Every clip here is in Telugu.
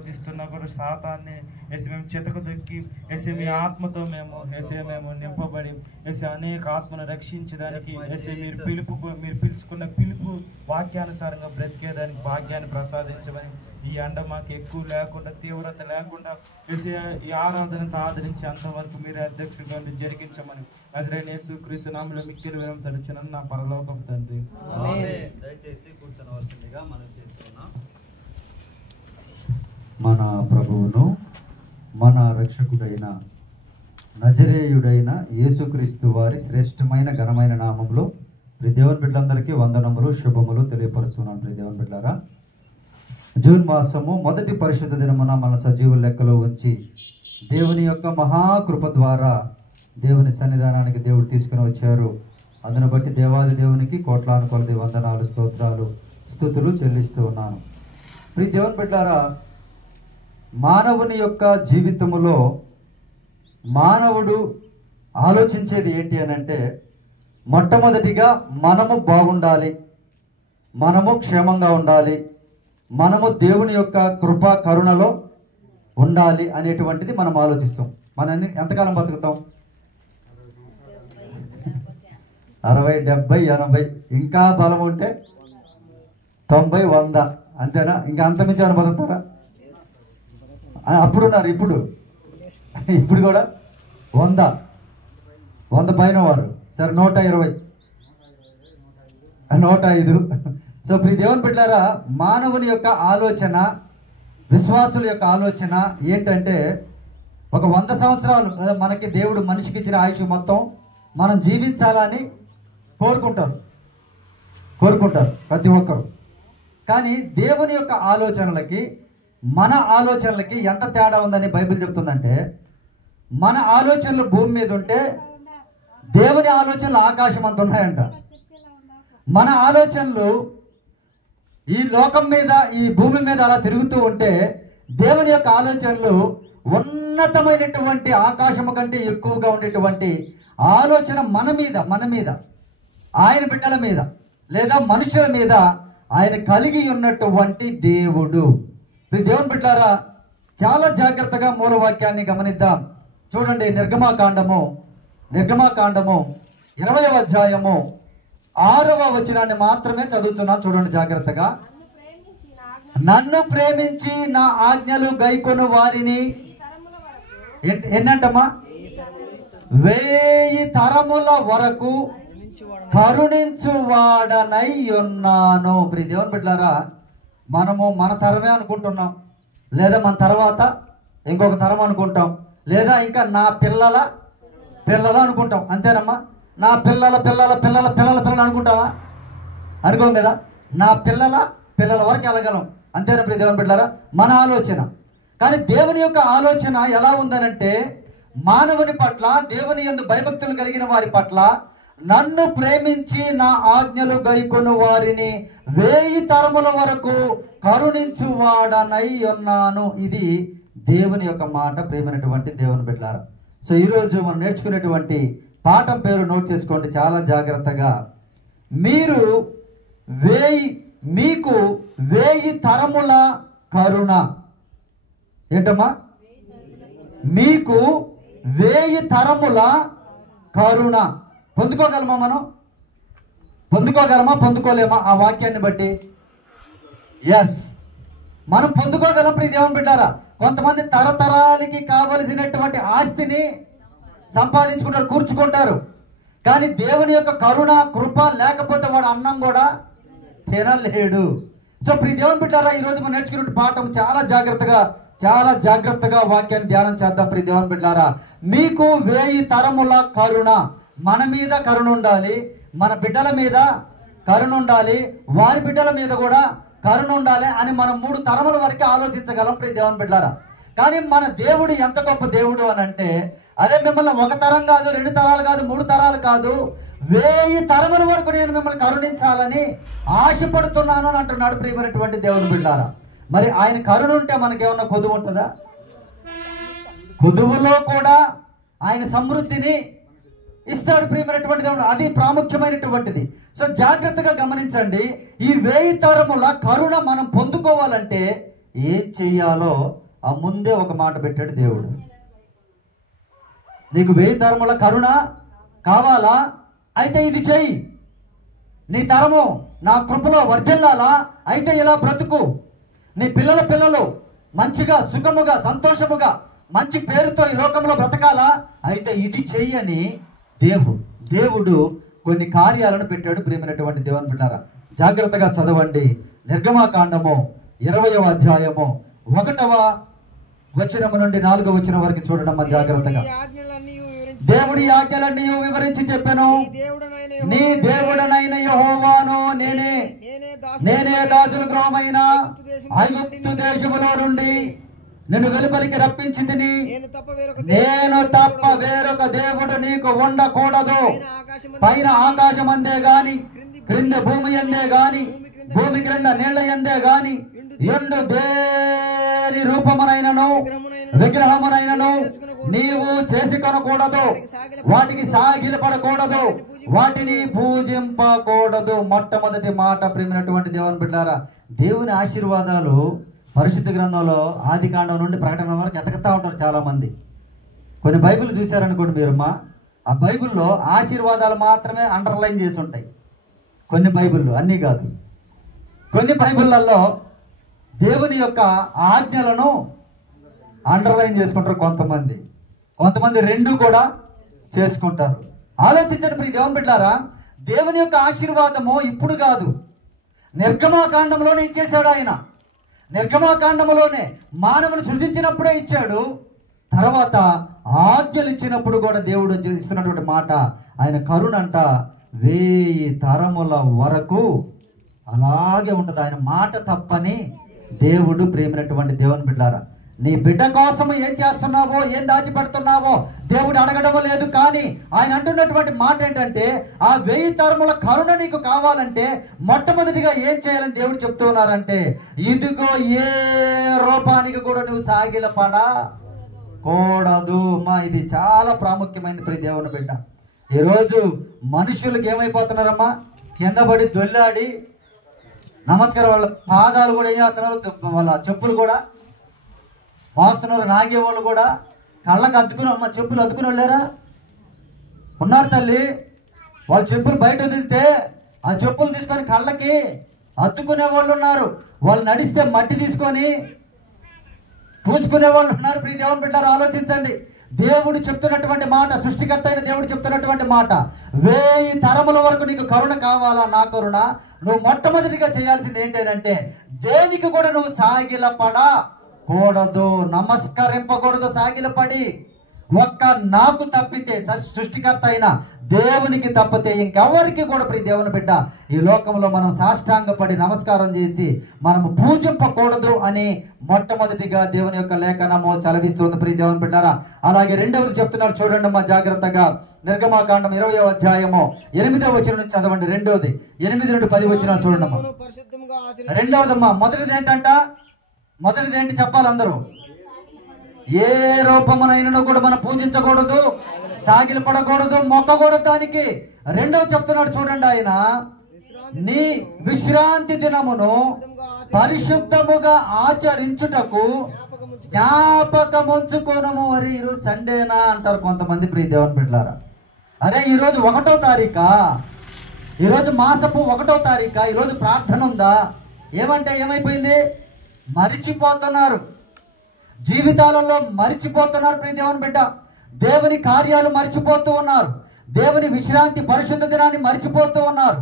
శోధిస్తున్నా కూడా సాతాన్ని ఎసి మేము చితకు దొక్కి ఎసి మీ ఆత్మతో మేము నింపబడి ఎసి అనేక ఆత్మను రక్షించడానికి ఎసి మీరు పిలుచుకున్న పిలుపు వాక్యానుసారంగా బ్రతికేదానికి భాగ్యాన్ని ప్రసాదించమని, ఈ ఎండ మాకు ఎక్కువ లేకుండా తీవ్రత లేకుండా ఈ ఆరాధనతో ఆదరించి అంతవరకు మీరే అధ్యక్షుడిగా జరిగించమని నజరేయుడైన యేసుక్రీస్తు నామములో మిక్కిలి వినయం తలుచున్నాను నా పరలోకపు తండ్రి. దయచేసి కూర్చోవలసిందిగా మనం చేస్తున్నాం. మన ప్రభువును మన రక్షకుడైన నజరేయుడైన యేసుక్రీస్తు వారి శ్రేష్టమైన ఘనమైన నామంలో ప్రియ దేవుని బిడ్డలందరికీ వందనములు శుభములు తెలియపరుస్తున్నాను. ప్రియ దేవుని బిడ్డలారా, జూన్ మాసము మొదటి పరిశుద్ధ దినమున మన సజీవుల లెక్కలో ఉంచి దేవుని యొక్క మహాకృప ద్వారా దేవుని సన్నిధానానికి దేవుడు తీసుకుని వచ్చారు. అందును బట్టి దేవాది దేవునికి కోట్లాను కొలది వందనాలు, స్తోత్రాలు, స్తుతులు చెల్లిస్తూ ఉన్నాను. ప్రియ దేవుని బిడ్డలారా, మానవుని యొక్క జీవితములో మానవుడు ఆలోచించేది ఏంటి అని అంటే, మొట్టమొదటిగా మనము బాగుండాలి, మనము క్షేమంగా ఉండాలి, మనము దేవుని యొక్క కృపా కరుణలో ఉండాలి అనేటువంటిది మనం ఆలోచిస్తాం. మనం ఎంతకాలం బతుకుతాం? 60, 70, 80, ఇంకా బలం ఉంటే 90, 100, అంతేనా? ఇంకా అంతమించి అని బతుకుతారా? అప్పుడున్నారు, ఇప్పుడు కూడా 100 పైన వారు సరే 120, 105. సో ప్రియ దేవుని బిడ్డలారా, మానవుని యొక్క ఆలోచన, విశ్వాసుల యొక్క ఆలోచన ఏంటంటే, ఒక 100 సంవత్సరాలు మనకి దేవుడు మనిషికి ఇచ్చిన ఆయుష్ మొత్తం మనం జీవించాలని కోరుకుంటారు ప్రతి ఒక్కరు. కానీ దేవుని యొక్క ఆలోచనలకి మన ఆలోచనలకి ఎంత తేడా ఉందని బైబిల్ చెప్తుందంటే, మన ఆలోచనలు భూమి మీద ఉంటే దేవుని ఆలోచనలు ఆకాశం అంత ఉన్నాయంట. మన ఆలోచనలు ఈ లోకం మీద, ఈ భూమి మీద అలా తిరుగుతూ ఉంటే దేవుని యొక్క ఆలోచనలు ఉన్నతమైనటువంటి ఆకాశము కంటే ఎక్కువగా ఉండేటువంటి ఆలోచన మన మీద ఆయన బిడ్డల మీద లేదా మనుషుల మీద ఆయన కలిగి ఉన్నటువంటి దేవుడు. దేవుని బిడ్డలారా, చాలా జాగ్రత్తగా మూలవాక్యాన్ని గమనిద్దాం. చూడండి, నిర్గమాకాండము 20వ అధ్యాయము 6వ వచనాన్ని మాత్రమే చదువుతున్నాను. చూడండి జాగ్రత్తగా. నన్ను ప్రేమించి నా ఆజ్ఞలు గైకొను వారిని ఎన్నంటమ్మా 1000 తరముల వరకు కరుణించువాడనై ఉన్నాను. ప్రియ దేవుని బిడ్డలారా, మనము మన తరమే అనుకుంటున్నాం, లేదా మన తర్వాత ఇంకొక తరం అనుకుంటాం, లేదా ఇంకా నా పిల్లల అనుకుంటాం. అంతేనమ్మా? నా పిల్లల అనుకుంటావా? అనుకోం కదా. నా పిల్లల వరకు వెళ్ళగలం, అంతేనా ప్రియ దేవుని బిడ్డలారా? మన ఆలోచన. కానీ దేవుని యొక్క ఆలోచన ఎలా ఉందనంటే, మానవుని పట్ల, దేవుని యందు భయభక్తులు కలిగిన వారి పట్ల, నన్ను ప్రేమించి నా ఆజ్ఞలు గైకొను వారిని 1000 తరముల వరకు కరుణించువాడనై ఉన్నాను. ఇది దేవుని యొక్క మాట. ప్రేమైనటువంటి దేవుని బిడ్డలారా, సో ఈరోజు మనం నేర్చుకునేటువంటి పాఠం పేరు నోట్ చేసుకోండి చాలా జాగ్రత్తగా. మీకు 1000 తరముల కరుణ. ఏంటమ్మా? మీకు 1000 తరముల కరుణ. పొందుకోగలమా మనం? పొందుకోలేమా? ఆ వాక్యాన్ని బట్టి ఎస్, మనం పొందుకోగలం. ప్రియ దేవుని బిడ్డారా, కొంతమంది తరతరాలకి కావలసినటువంటి ఆస్తిని సంపాదించుకుంటారు, కూర్చుకుంటారు. కానీ దేవుని యొక్క కరుణ, కృప లేకపోతే వాడు అన్నం కూడా తినలేడు. సో ప్రియ దేవుని బిడ్డారా, ఈరోజు మనం నేర్చుకునే పాఠం చాలా జాగ్రత్తగా వాక్యాన్ని ధ్యానం చేద్దాం. ప్రియ దేవుని బిడ్డారా, మీకు 1000 తరముల కరుణ. మన మీద కరుణ ఉండాలి, మన బిడ్డల మీద కరుణ ఉండాలి, వారి బిడ్డల మీద కూడా కరుణ ఉండాలి అని మనం 3 తరముల వరకు ఆలోచించగలం. ప్రియ దేవుని బిడ్డారా, కానీ మన దేవుడు ఎంత గొప్ప దేవుడు అని అంటే, అదే మిమ్మల్ని 1 తరం కాదు, 2 తరాలు కాదు, 3 తరాలు కాదు, 1000 తరముల వరకు నేను మిమ్మల్ని కరుణించాలని ఆశపడుతున్నాను అని అంటున్నాడు ప్రియమైనటువంటి దేవుని బిడ్డారా. మరి ఆయన కరుణ ఉంటే మనకేమన్నా కొదువు ఉంటుందా? కొదువులో కూడా ఆయన సమృద్ధిని ఇస్తాడు ప్రియమైనటువంటి దేవుడు. అది ప్రాముఖ్యమైనటువంటిది. సో జాగ్రత్తగా గమనించండి, ఈ 1000 తరముల కరుణ మనం పొందుకోవాలంటే ఏం చెయ్యాలో ఆ ముందే ఒక మాట పెట్టాడు దేవుడు. నీకు 1000 తరముల కరుణ కావాలా? అయితే ఇది చెయ్యి. నీ తరము నా కృపలో వర్ధిల్లాలా? అయితే ఇలా బ్రతుకు. నీ పిల్లలు మంచిగా సుఖముగా సంతోషముగా మంచి పేరుతో ఈ లోకంలో బ్రతకాలా? అయితే ఇది చెయ్యని దేవుడు కొన్ని కార్యాలను పెట్టాడు. ప్రియమైనటువంటి దేవుని బిడ్డారా, జాగ్రత్తగా చదవండి. నిర్గమాకాండము 20వ అధ్యాయము 1వ వచనము నుండి 4వ వచనం వరకు చూడడమ్మా జాగ్రత్తగా. దేవుడి ఆజ్ఞలన్నీ వివరించి చెప్పాను. నీ దేవుడనైన యెహోవాను నేనే దాసుల గృహమైన ఐగుప్తు దేశములో నుండి నిన్ను వెలుపలికి రప్పించింది. నేను తప్ప వేరొక దేవుడు నీకు ఉండకూడదు. పైన ఆకాశమందే గాని క్రింద భూమి అందే గాని భూమి క్రింద నీళ్ల ఎందే గాని ఎండు దేని రూపమునైనను విగ్రహమునైనను నీవు చేసుకొనకూడదు. వాటికి సాగిలపడకూడదు. వాటిని పూజింపకూడదు. మొట్టమొదటి మాట ప్రియమైనటువంటి దేవుని బిడ్డారా, దేవుని ఆశీర్వాదాలు పరిశుద్ధ గ్రంథంలో ఆది కాండం నుండి ప్రకటన వరకు ఎతకతా ఉంటారు చాలా మంది. కొన్ని బైబిల్ చూశారనుకోండి మీరమ్మా, ఆ బైబిల్లో ఆశీర్వాదాలు మాత్రమే అండర్లైన్ చేసి ఉంటాయి. కొన్ని బైబిళ్ళు, అన్నీ కాదు. కొన్ని బైబిళ్ళల్లో దేవుని యొక్క ఆజ్ఞలను అండర్లైన్ చేసుకుంటారు కొంతమంది రెండు కూడా చేసుకుంటారు. ఆలోచించండి ప్రియ దేవుని బిడ్డారా, దేవుని యొక్క ఆశీర్వాదము ఇప్పుడు కాదు, నిర్గమాకాండంలోనే ఇచ్చేశాడు ఆయన. నిర్గమాకాండములోనే మానవుని సృజించినప్పుడే ఇచ్చాడు. తర్వాత ఆజ్ఞలు ఇచ్చినప్పుడు కూడా దేవుడు ఇస్తున్నటువంటి మాట, ఆయన కరుణంట 1000 తరముల వరకు అలాగే ఉంటుంది. ఆయన మాట తప్పని దేవుడు. ప్రేమైనటువంటి దేవుని బిడ్డారా, నీ బిడ్డ కోసం ఏం చేస్తున్నావో ఏం దాచిపెడుతున్నావో దేవుడు అడగడం లేదు. కానీ ఆయన అంటున్నటువంటి మాట ఏంటంటే, ఆ 1000 తరముల కరుణ నీకు కావాలంటే మొట్టమొదటిగా ఏం చేయాలని దేవుడు చెప్తూ ఉన్నారంటే, ఇదిగో ఏ రూపానికి కూడా నువ్వు సాగిలపడకూడదు. ఇది చాలా ప్రాముఖ్యమైనది ప్రియ దేవుని బిడ్డ. ఈరోజు మనుషులకు ఏమైపోతున్నారమ్మా, కింద పడి దొల్లాడి నమస్కారం, వాళ్ళ పాదాలు కూడా ఏం చేస్తున్నారు, వాళ్ళ చెప్పులు కూడా మోస్తున్నారు. నాగే వాళ్ళు కూడా కళ్ళకి అద్దుకుని, అమ్మ చెప్పులు అద్దుకుని వెళ్ళారా ఉన్నారు తల్లి. వాళ్ళ చెప్పులు బయట వదిలితే ఆ చెప్పులు తీసుకొని కళ్ళకి అద్దుకునే వాళ్ళు ఉన్నారు. వాళ్ళు నడిస్తే మట్టి తీసుకొని పూసుకునే వాళ్ళు ఉన్నారు. ప్రియ దేవుని బిడ్డలారా, ఆలోచించండి. దేవుడు చెప్తున్నటువంటి మాట, సృష్టికర్త అయిన దేవుడు చెప్తున్నటువంటి మాట, 1000 తరముల వరకు నీకు కరుణ కావాలా, నా కరుణ, నువ్వు మొట్టమొదటిగా చేయాల్సింది ఏంటంటే, దేనికి కూడా నువ్వు సాగిలపడకూడదు, నమస్కరింపకూడదు. సాగిలపడి ఒక్క నాకు తప్పితే, సృష్టికర్త అయిన దేవునికి తప్పితే ఇంకెవరికి కూడా ప్రియ దేవుని బిడ్డ ఈ లోకంలో మనం సాష్టాంగపడి నమస్కారం చేసి మనము పూజింపకూడదు అని మొట్టమొదటిగా దేవుని యొక్క లేఖనము సెలవిస్తుంది ప్రియ దేవుని బిడ్డారా. అలాగే రెండవది చెప్తున్నారు చూడండి అమ్మా జాగ్రత్తగా. నిర్గమాకాండం 20వ అధ్యాయము 8వ వచనం నుంచి చదవండి. రెండోది 8 నుండి 10 వచనాలు చూడండి అమ్మా. రెండవదమ్మా, మొదటిది ఏంటి చెప్పాలి అందరూ? ఏ రూపమునైనను కూడా మనం పూజించకూడదు, సాగిలు పడకూడదు, మొక్కకూడదు దానికి. రెండవ చెప్తున్నాడు చూడండి ఆయన, నీ విశ్రాంతి దినమును పరిశుద్ధముగా ఆచరించుటకు జ్ఞాపకముంచుకోనము. మరి ఈరోజు సండేనా అంటారు కొంతమంది ప్రియ దేవుని బిడ్డలారా. అరే ఈరోజు 1వ తారీఖా, ఈరోజు మాసపు 1వ తారీఖా, ఈరోజు ప్రార్థన ఉందా? ఏమంటే ఏమైపోయింది, మరిచిపోతున్నారు. జీవితాలలో మరిచిపోతున్నారు ప్రియ దేవుని బిడ్డ. దేవుని కార్యాలు మరిచిపోతూ ఉన్నారు. దేవుని విశ్రాంతి పరిశుద్ధ దినాన్ని మరిచిపోతూ ఉన్నారు.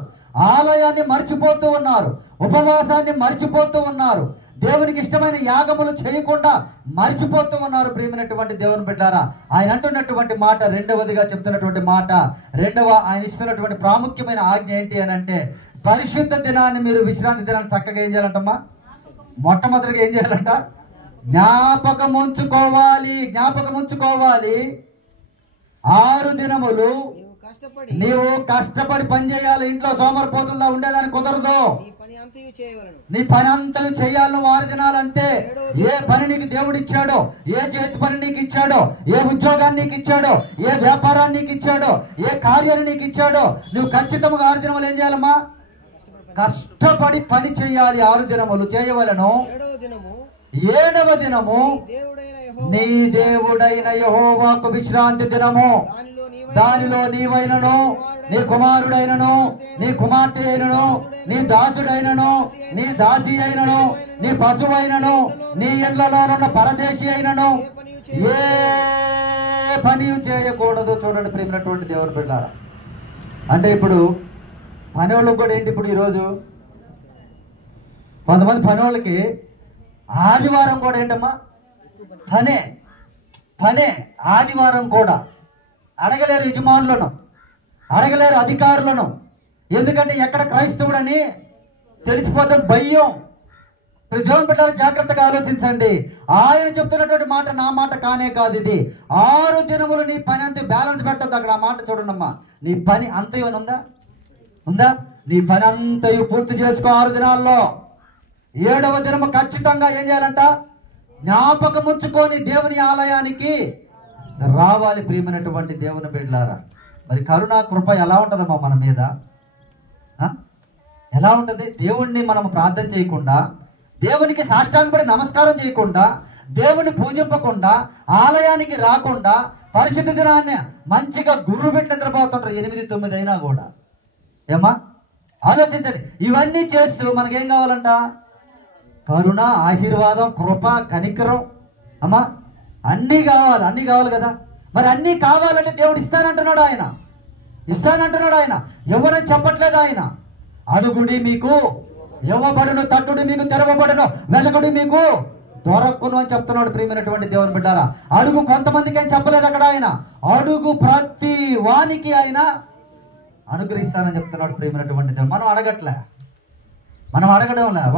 ఆలయాన్ని మరిచిపోతూ ఉన్నారు. ఉపవాసాన్ని మరిచిపోతూ ఉన్నారు. దేవునికి ఇష్టమైన యాగములు చేయకుండా మరిచిపోతూ ఉన్నారు. ప్రియమైనటువంటి దేవుని బిడ్డారా, ఆయన అంటున్నటువంటి మాట, రెండవదిగా చెప్తున్నటువంటి మాట, ఆయన ఇస్తున్నటువంటి ప్రాముఖ్యమైన ఆజ్ఞ ఏంటి అని అంటే, పరిశుద్ధ దినాన్ని మీరు విశ్రాంతి దినాన్ని చక్కగా ఏం చేయాలంటమ్మా? మొట్టమొదటిగా ఏం చేయాలంట? జ్ఞాపకం ఉంచుకోవాలి. 6 దినములు నీవు కష్టపడి పని చేయాలి. ఇంట్లో సోమరిపోతుందా ఉండేదాన్ని కుదరదు. నీ పని అంతా చేయాలి నువ్వు 6 దినాలు అంతే. ఏ పని నీకు దేవుడు ఇచ్చాడో, ఏ చేతి పని నీకు ఇచ్చాడో, ఏ ఉద్యోగాన్ని నీకు ఇచ్చాడో, ఏ వ్యాపారాన్ని నీకు ఇచ్చాడో, ఏ కార్యాన్ని నీకు ఇచ్చాడో, నువ్వు ఖచ్చితంగా 6 దినములు ఏం చేయాలమ్మా? కష్టపడి పని చేయాలి. 6 దినములు చేయవలను. 7వ దినము నీ దేవుడైన యెహోవాకు విశ్రాంతి దినము. దానిలో నీవైనను, నీ కుమారుడైనను, నీ కుమార్తె అయినను, నీ దాసుడైనను, నీ దాసి అయినను, నీ పశువైనను, నీ ఇళ్లలోనున్న పరదేశి అయినను ఏ పని చేయకూడదు. చూడండి ప్రియమైనటువంటి దేవుని బిడ్డలారా, అంటే ఇప్పుడు పని వాళ్ళకి కూడా ఏంటి, ఇప్పుడు ఈరోజు కొంతమంది పని వాళ్ళకి ఆదివారం కూడా ఏంటమ్మా పనే. ఆదివారం కూడా అడగలేరు యజమానులను, అడగలేరు అధికారులను. ఎందుకంటే ఎక్కడ క్రైస్తవుడని తెలిసిపోతాం, భయం. దేవుని బిడ్డలు జాగ్రత్తగా ఆలోచించండి. ఆయన చెప్తున్నటువంటి మాట నా మాట కానే కాదు ఇది. 6 దినములు నీ పని అంతా బ్యాలెన్స్ పెట్టద్దు. అక్కడ ఆ మాట చూడండమ్మా, నీ పని అంతయు ఉందా? నీ పని అంతయు పూర్తి చేసుకో 6 దినాల్లో. 7వ దినము ఖచ్చితంగా ఏం చేయాలంట? జ్ఞాపకం ఉంచుకొని దేవుని ఆలయానికి రావాలి. ప్రియమైనటువంటి దేవుని బిడ్డలారా, మరి కరుణా కృప ఎలా ఉంటుందమ్మా మన మీద? ఎలా ఉంటుంది? దేవుణ్ణి మనం ప్రార్థన చేయకుండా, దేవునికి సాష్టాంగపడి నమస్కారం చేయకుండా, దేవుని పూజింపకుండా, ఆలయానికి రాకుండా, పరిశుద్ధ దినాన్ని మంచిగా గుర్రు పెట్టి నిద్రపోతుంటారు 8-9 అయినా కూడా. ఏమా ఆలోచించండి. ఇవన్నీ చేస్తూ మనకేం కావాలంట? కరుణ, ఆశీర్వాదం, కృప, కనికరం. అమ్మా అన్నీ కావాలి కదా. మరి అన్నీ కావాలంటే దేవుడు ఇస్తానంటున్నాడు. ఆయన ఎవరని చెప్పట్లేదు. ఆయన అడుగుడి మీకు ఇవ్వబడును, తట్టుడి మీకు తెరవబడును, వెలగుడి మీకు దొరక్కును అని చెప్తున్నాడు. ప్రియమైనటువంటి దేవుని బిడ్డారా, అడుగు కొంతమందికి ఏం చెప్పలేదు అక్కడ. ఆయన అడుగు ప్రతి వానికి ఆయన అనుగ్రహిస్తానని చెప్తున్నాడు. ప్రియమైనటువంటి దేవుడు, మనం అడగడంలే.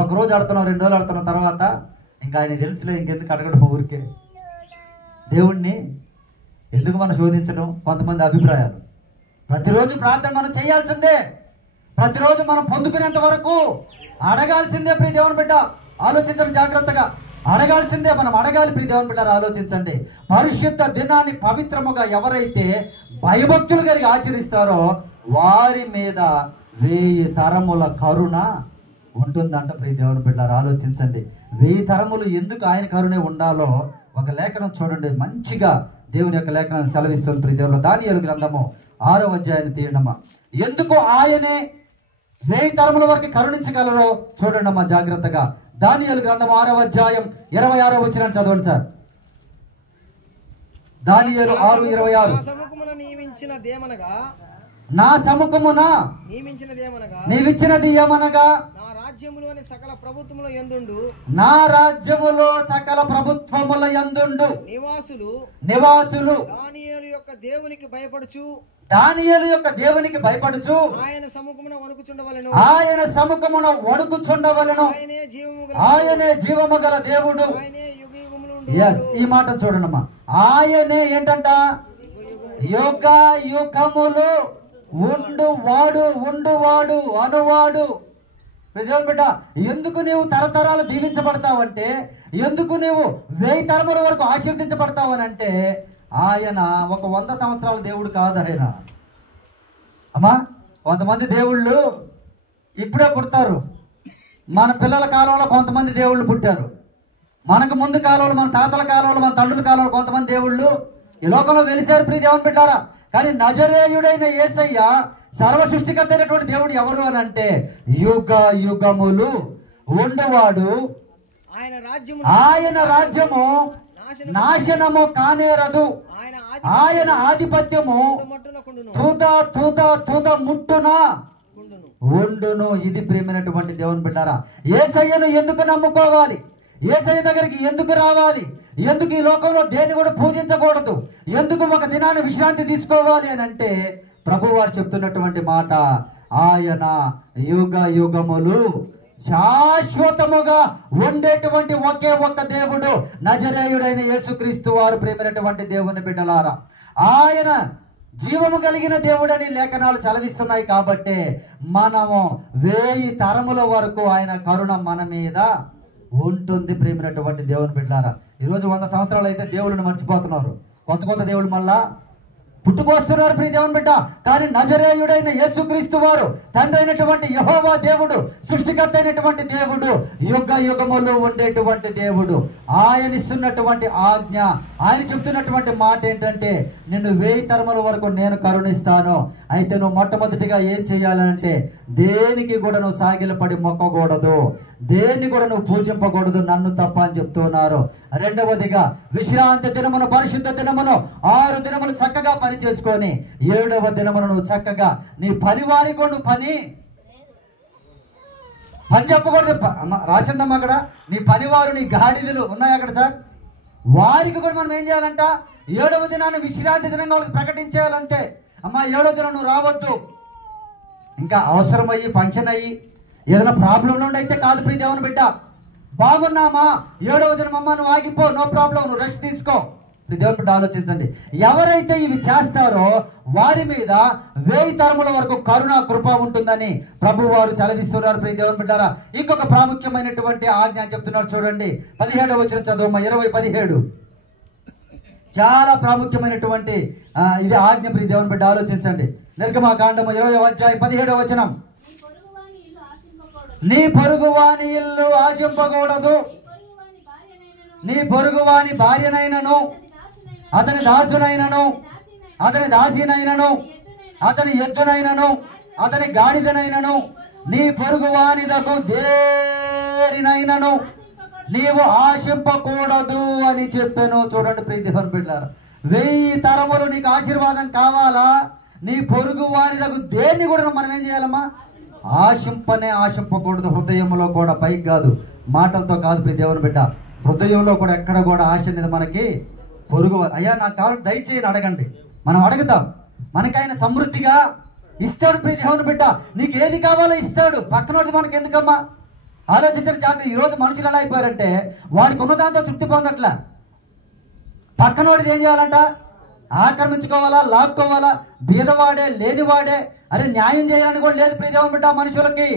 ఒక రోజు ఆడుతున్నాం, 2 రోజులు ఆడుతున్నాం, తర్వాత ఇంకా ఆయన తెలుసులే, ఇంకెందుకు అడగడం ఊరికే. దేవుణ్ణి ఎందుకు మనం శోధించడం? కొంతమంది అభిప్రాయాలు. ప్రతిరోజు ప్రార్థన మనం చేయాల్సిందే. ప్రతిరోజు మనం పొందుకునేంత వరకు అడగాల్సిందే. ప్రియ దేవుని బిడ్డ ఆలోచించండి జాగ్రత్తగా. అడగాల్సిందే, మనం అడగాలి. ప్రియ దేవుని బిడ్డ ఆలోచించండి. పరిశుద్ధ దినాన్ని పవిత్రముగా ఎవరైతే భయభక్తులు కలిగి ఆచరిస్తారో వారి మీద 1000 తరముల కరుణ ఉంటుందంట. ప్రియ దేవుని బిడ్డారు ఆలోచించండి. 1000 తరములు ఎందుకు ఆయన కరుణే ఉండాలో ఒక లేఖనం చూడండి. మంచిగా దేవుని యొక్క లేఖనం సెలవిస్తుంది. ప్రియ దేవుడు, దానియేలు గ్రంథము 6వ అధ్యాయాన్ని తీయండమ్మా. ఎందుకు ఆయనే 1000 తరముల వరకు కరుణించగలరో చూడండమ్మా జాగ్రత్తగా. దానియేలు గ్రంథం 6వ అధ్యాయం 26వ వచనం చదవండి సార్. దానియేలు 6:26. నా సముఖమున నీవిచ్చినది ఏమనగా నా రాజ్యములో సకల ప్రభుత్వముల యందుండు నివాసులు దానియేలు యొక్క దేవునికి భయపడుచు ఆయన సముఖమున వణుకుచుండవలెను. ఆయనే జీవము గల దేవుడు. ఈ మాట చూడండమ్మా. ఆయనే ఏంటంట? యుగ యుగములు ఉండువాడు అనువాడు. దేవుని బిడ్డ, ఎందుకు నీవు తరతరాలు దీవించబడతావంటే, ఎందుకు నీవు 1000 తరముల వరకు ఆశీర్దించబడతావనంటే, ఆయన ఒక 100 సంవత్సరాల దేవుడు కాదు. ఆయన అమ్మా, కొంతమంది దేవుళ్ళు ఇప్పుడే పుడతారు. మన పిల్లల కాలంలో కొంతమంది దేవుళ్ళు పుట్టారు. మనకు ముందు కాలంలో, మన తాతల కాలంలో, మన తండ్రుల కాలంలో కొంతమంది దేవుళ్ళు ఈ లోకంలో వెలిసారు. ప్రియ దేవుని బిడ్డారా, కానీ నజరేయుడైన యేసయ్య సర్వ సృష్టికర్త అయినటువంటి దేవుడు ఎవరు అని అంటే, యుగ యుగములు ఉండువాడు. ఆయన రాజ్యము నాశనము కానేరదు. ఆయన ఆధిపత్యము తుద ముట్టున ఉండును. ఇది ప్రియమైనటువంటి దేవుని బిడ్డారా, యేసయ్యను ఎందుకు నమ్ముకోవాలి? యేసయ్య దగ్గరికి ఎందుకు రావాలి? ఎందుకు ఈ లోకంలో దేన్ని కూడా పూజించకూడదు? ఎందుకు ఒక దినాన్ని విశ్రాంతి తీసుకోవాలి అని అంటే, ప్రభు వారు చెప్తున్నటువంటి మాట, ఆయన యుగ యుగములు శాశ్వతముగా ఉండేటువంటి ఒకే ఒక్క దేవుడు నజరేయుడైన యేసుక్రీస్తు వారు. ప్రేమైనటువంటి దేవుని బిడ్డలారా, ఆయన జీవము కలిగిన దేవుడని లేఖనాలు చలవిస్తున్నాయి. కాబట్టి మనము 1000 తరముల వరకు ఆయన కరుణ మన మీద ఉంటుంది. ప్రేమైనటువంటి దేవుని బిడ్డలారా, ఈరోజు 100 సంవత్సరాలు అయితే దేవుళ్ళని మర్చిపోతున్నారు. కొత్త దేవుళ్ళు మళ్ళా పుట్టుకొస్తున్నారు ప్రియ దేవుని బిడ్డ. కానీ నజరేయుడైన యేసుక్రీస్తు వారు, తండ్రి అయినటువంటి యెహోవా దేవుడు, సృష్టికర్త అయినటువంటి దేవుడు, యుగ యుగములు ఉండేటువంటి దేవుడు, ఆయన ఇస్తున్నటువంటి ఆజ్ఞ, ఆయన చెప్తున్నటువంటి మాట ఏంటంటే, నిన్ను 1000 తరముల వరకు నేను కరుణిస్తాను. అయితే నువ్వు మొట్టమొదటిగా ఏం చేయాలంటే, దేనికి కూడా నువ్వు సాగిలపడి మొక్కకూడదు, దేన్ని కూడా నువ్వు పూజింపకూడదు, నన్ను తప్ప అని చెప్తున్నారు. రెండవదిగా విశ్రాంతి దినమును, పరిశుద్ధ దినమును 6 దినములు చక్కగా పని చేసుకొని 7వ దినమును నువ్వు చక్కగా నీ పని వారికి కూడా నువ్వు పని చెప్పకూడదు. రాసిందమ్మా అక్కడ, నీ పనివారు, నీ గాడిదలు ఉన్నాయి అక్కడ సార్, వారికి కూడా మనం ఏం చేయాలంట, 7వ దినాన్ని విశ్రాంతి దినంగా వాళ్ళకి ప్రకటించేయాలంటే. అమ్మా 7వ దినం నువ్వు రావద్దు, ఇంకా అవసరమయ్యి ఫంక్షన్ అయ్యి ఏదైనా ప్రాబ్లంలో అయితే కాదు ప్రియ దేవుని బిడ్డ. బాగున్నామా 7వ దినం అమ్మ నువ్వు ఆగిపో, నో ప్రాబ్లం, నువ్వు రెస్ట్ తీసుకో. ప్రియ దేవుని బిడ్డ ఆలోచించండి, ఎవరైతే ఇవి చేస్తారో వారి మీద 1000 తరముల వరకు కరుణ కృప ఉంటుందని ప్రభు వారు సెలవిస్తున్నారు. ప్రియ దేవుని బిడ్డారా, ఇంకొక ప్రాముఖ్యమైనటువంటి ఆజ్ఞ చెప్తున్నారు చూడండి. 17వ వచనం చదువు, 20:17. చాలా ప్రాముఖ్యమైనటువంటి ఇది ఆజ్ఞ ప్రియ దేవుని బిడ్డ. ఆలోచించండి. నిర్గమకాండము 20వ అధ్యాయం 17వ వచనం. నీ పొరుగువాని ఇల్లు ఆశింపకూడదు, నీ పొరుగువాని భార్యనైనను, అతని దాసునైనను, అతని దాసినైనను, అతని ఎద్దునైనను, అతని గాడిదనైనను, నీ పొరుగువానిదకు దేనినైనను నీవు ఆశింపకూడదు అని చెప్పాను. చూడండి ప్రియ దేవుని బిడ్డలారా, 1000 తరములు నీకు ఆశీర్వాదం కావాలా, నీ పొరుగు వారిదకు దేన్ని కూడా మనం ఏం చేయాలమ్మా, ఆశింపకూడదు. హృదయంలో కూడా, పైకి కాదు, మాటలతో కాదు ప్రియ దేవుని బిడ్డ, హృదయంలో కూడా ఎక్కడ కూడా ఆశ అనేది మనకి పొరుగు, అయ్యా నాకు కావాలి దయచేయని అడగండి, మనం అడుగుతాం, మనకి ఆయన సమృద్ధిగా ఇస్తాడు ప్రియ దేవుని బిడ్డ. నీకు ఏది కావాలో ఇస్తాడు, పక్కనోడిది మనకి ఎందుకమ్మా. ఆలోచించిన జాగ్రత్త. ఈరోజు మనుషులు ఎలా అయిపోయారంటే, వాడికి ఉన్నదాంతో తృప్తి పొందట్లే, పక్కనోడిది ఏం చేయాలంట, ఆక్రమించుకోవాలా, లాక్కోవాలా, బీదవాడే లేనివాడే, అరే న్యాయం చేయాలని కూడా లేదు ప్రియ దేవుని బిడ్డ మనుషులకి.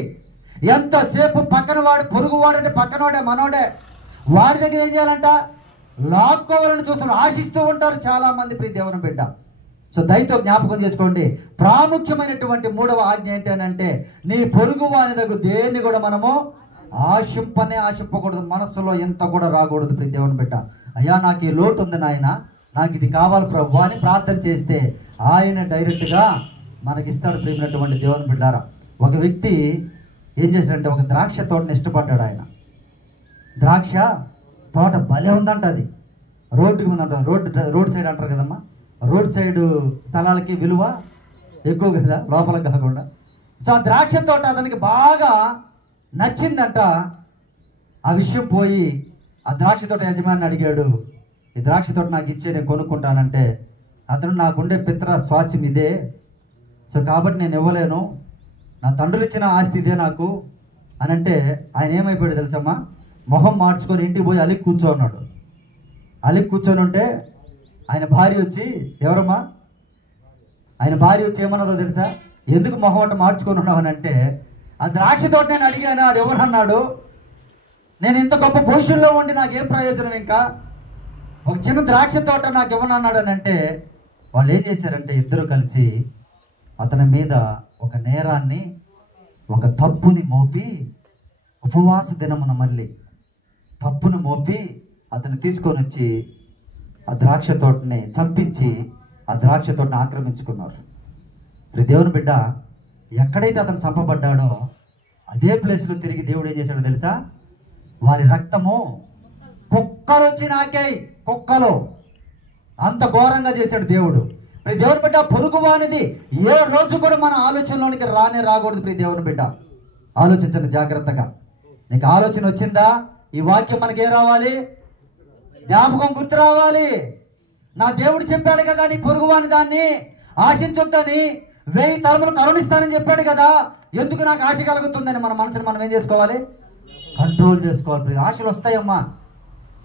ఎంతసేపు పక్కన వాడు, పొరుగువాడు అంటే పక్కనోడే, మనోడే, వాడి దగ్గర ఏం చేయాలంట, లాక్కోవాలని చూస్తున్నారు, ఆశిస్తూ ఉంటారు చాలా మంది ప్రియ దేవుని బిడ్డ. సో దయతో జ్ఞాపకం చేసుకోండి, ప్రాముఖ్యమైనటువంటి 3వ ఆజ్ఞ ఏంటి అని అంటే, నీ పొరుగు వాని దగ్గర దేన్ని కూడా మనము ఆశింపకూడదు, మనస్సులో ఎంత కూడా రాకూడదు ప్రియ దేవుని బిడ్డ. అయ్యా నాకు ఈ లోటు ఉంది నాయన, నాకు ఇది కావాలి ప్రభు అని ప్రార్థన చేస్తే ఆయన డైరెక్ట్గా మనకిస్తాడు ప్రియమైనటువంటి దేవుని బిడ్డారా. ఒక వ్యక్తి ఏం చేశాడంటే, ఒక ద్రాక్ష తోటని ఇష్టపడ్డాడు. ఆయన ద్రాక్ష తోట భలే ఉందంట, అది రోడ్డుకి ఉందంట, రోడ్ సైడ్ అంటారు కదమ్మా, రోడ్ సైడ్ స్థలాలకి విలువ ఎక్కువ కదా, లోపలికి కాకుండా. సో ఆ ద్రాక్ష తోట అతనికి బాగా నచ్చిందంట. ఆ విషయం పోయి ఆ ద్రాక్ష తోట యజమాని అడిగాడు, ఈ ద్రాక్ష తోట నాకు ఇచ్చే, నేను కొనుక్కుంటానంటే, అతను నాకుండే పిత్ర స్వాస్యం ఇదే, సో కాబట్టి నేను ఇవ్వలేను, నా తండ్రులు ఇచ్చిన ఆస్తి ఇదే నాకు అని అంటే, ఆయన ఏమైపోయాడు తెలుసమ్మా, మొహం మార్చుకొని ఇంటికి పోయి అలికి కూర్చోన్నాడు. అలికి కూర్చొని ఉంటే ఆయన భార్య వచ్చి, ఎవరమ్మా, ఆయన భార్య వచ్చి ఏమన్నదో తెలుసా, ఎందుకు మొహం అట్ట మార్చుకొని ఉన్నావు అని అంటే, ఆ ద్రాక్ష తోట నేను అడిగాను, అది ఎవరు అన్నాడు, నేను ఇంత గొప్ప పొజిషన్లో ఉండి నాకేం ప్రయోజనం, ఇంకా ఒక చిన్న ద్రాక్ష తోట నాకు ఇవ్వనన్నాడు అని అంటే, వాళ్ళు ఏం చేశారంటే ఇద్దరు కలిసి అతని మీద ఒక నేరాన్ని, ఒక తప్పుని మోపి, ఉపవాస దినమున మళ్ళీ తప్పును మోపి అతను తీసుకొని వచ్చి ఆ ద్రాక్ష తోటని చంపించి ఆ ద్రాక్ష తోటని ఆక్రమించుకున్నారు. దేవుని బిడ్డ, ఎక్కడైతే అతను చంపబడ్డాడో అదే ప్లేస్లో తిరిగి దేవుడు ఏం చేశాడో తెలుసా, వారి రక్తము కుక్కలు వచ్చి నాకాయి, కుక్కలు, అంత ఘోరంగా చేశాడు దేవుడు. ప్రియ దేవుని బిడ్డ, పొరుగువానిది ఏ రోజు కూడా మన ఆలోచనలోనికి రాకూడదు ప్రియ దేవుని బిడ్డ. ఆలోచించండి జాగ్రత్తగా. నీకు ఆలోచన వచ్చిందా, ఈ వాక్యం మనకి ఏం రావాలి, జ్ఞాపకం గుర్తు రావాలి. నా దేవుడు చెప్పాడు కదా, నీ పొరుగువాని దాన్ని ఆశించొద్దని, 1000 తరములు కరుణిస్తానని చెప్పాడు కదా, ఎందుకు నాకు ఆశ కలుగుతుందని మన మనసుని మనం ఏం చేసుకోవాలి, కంట్రోల్ చేసుకోవాలి. ఆశలు వస్తాయమ్మా,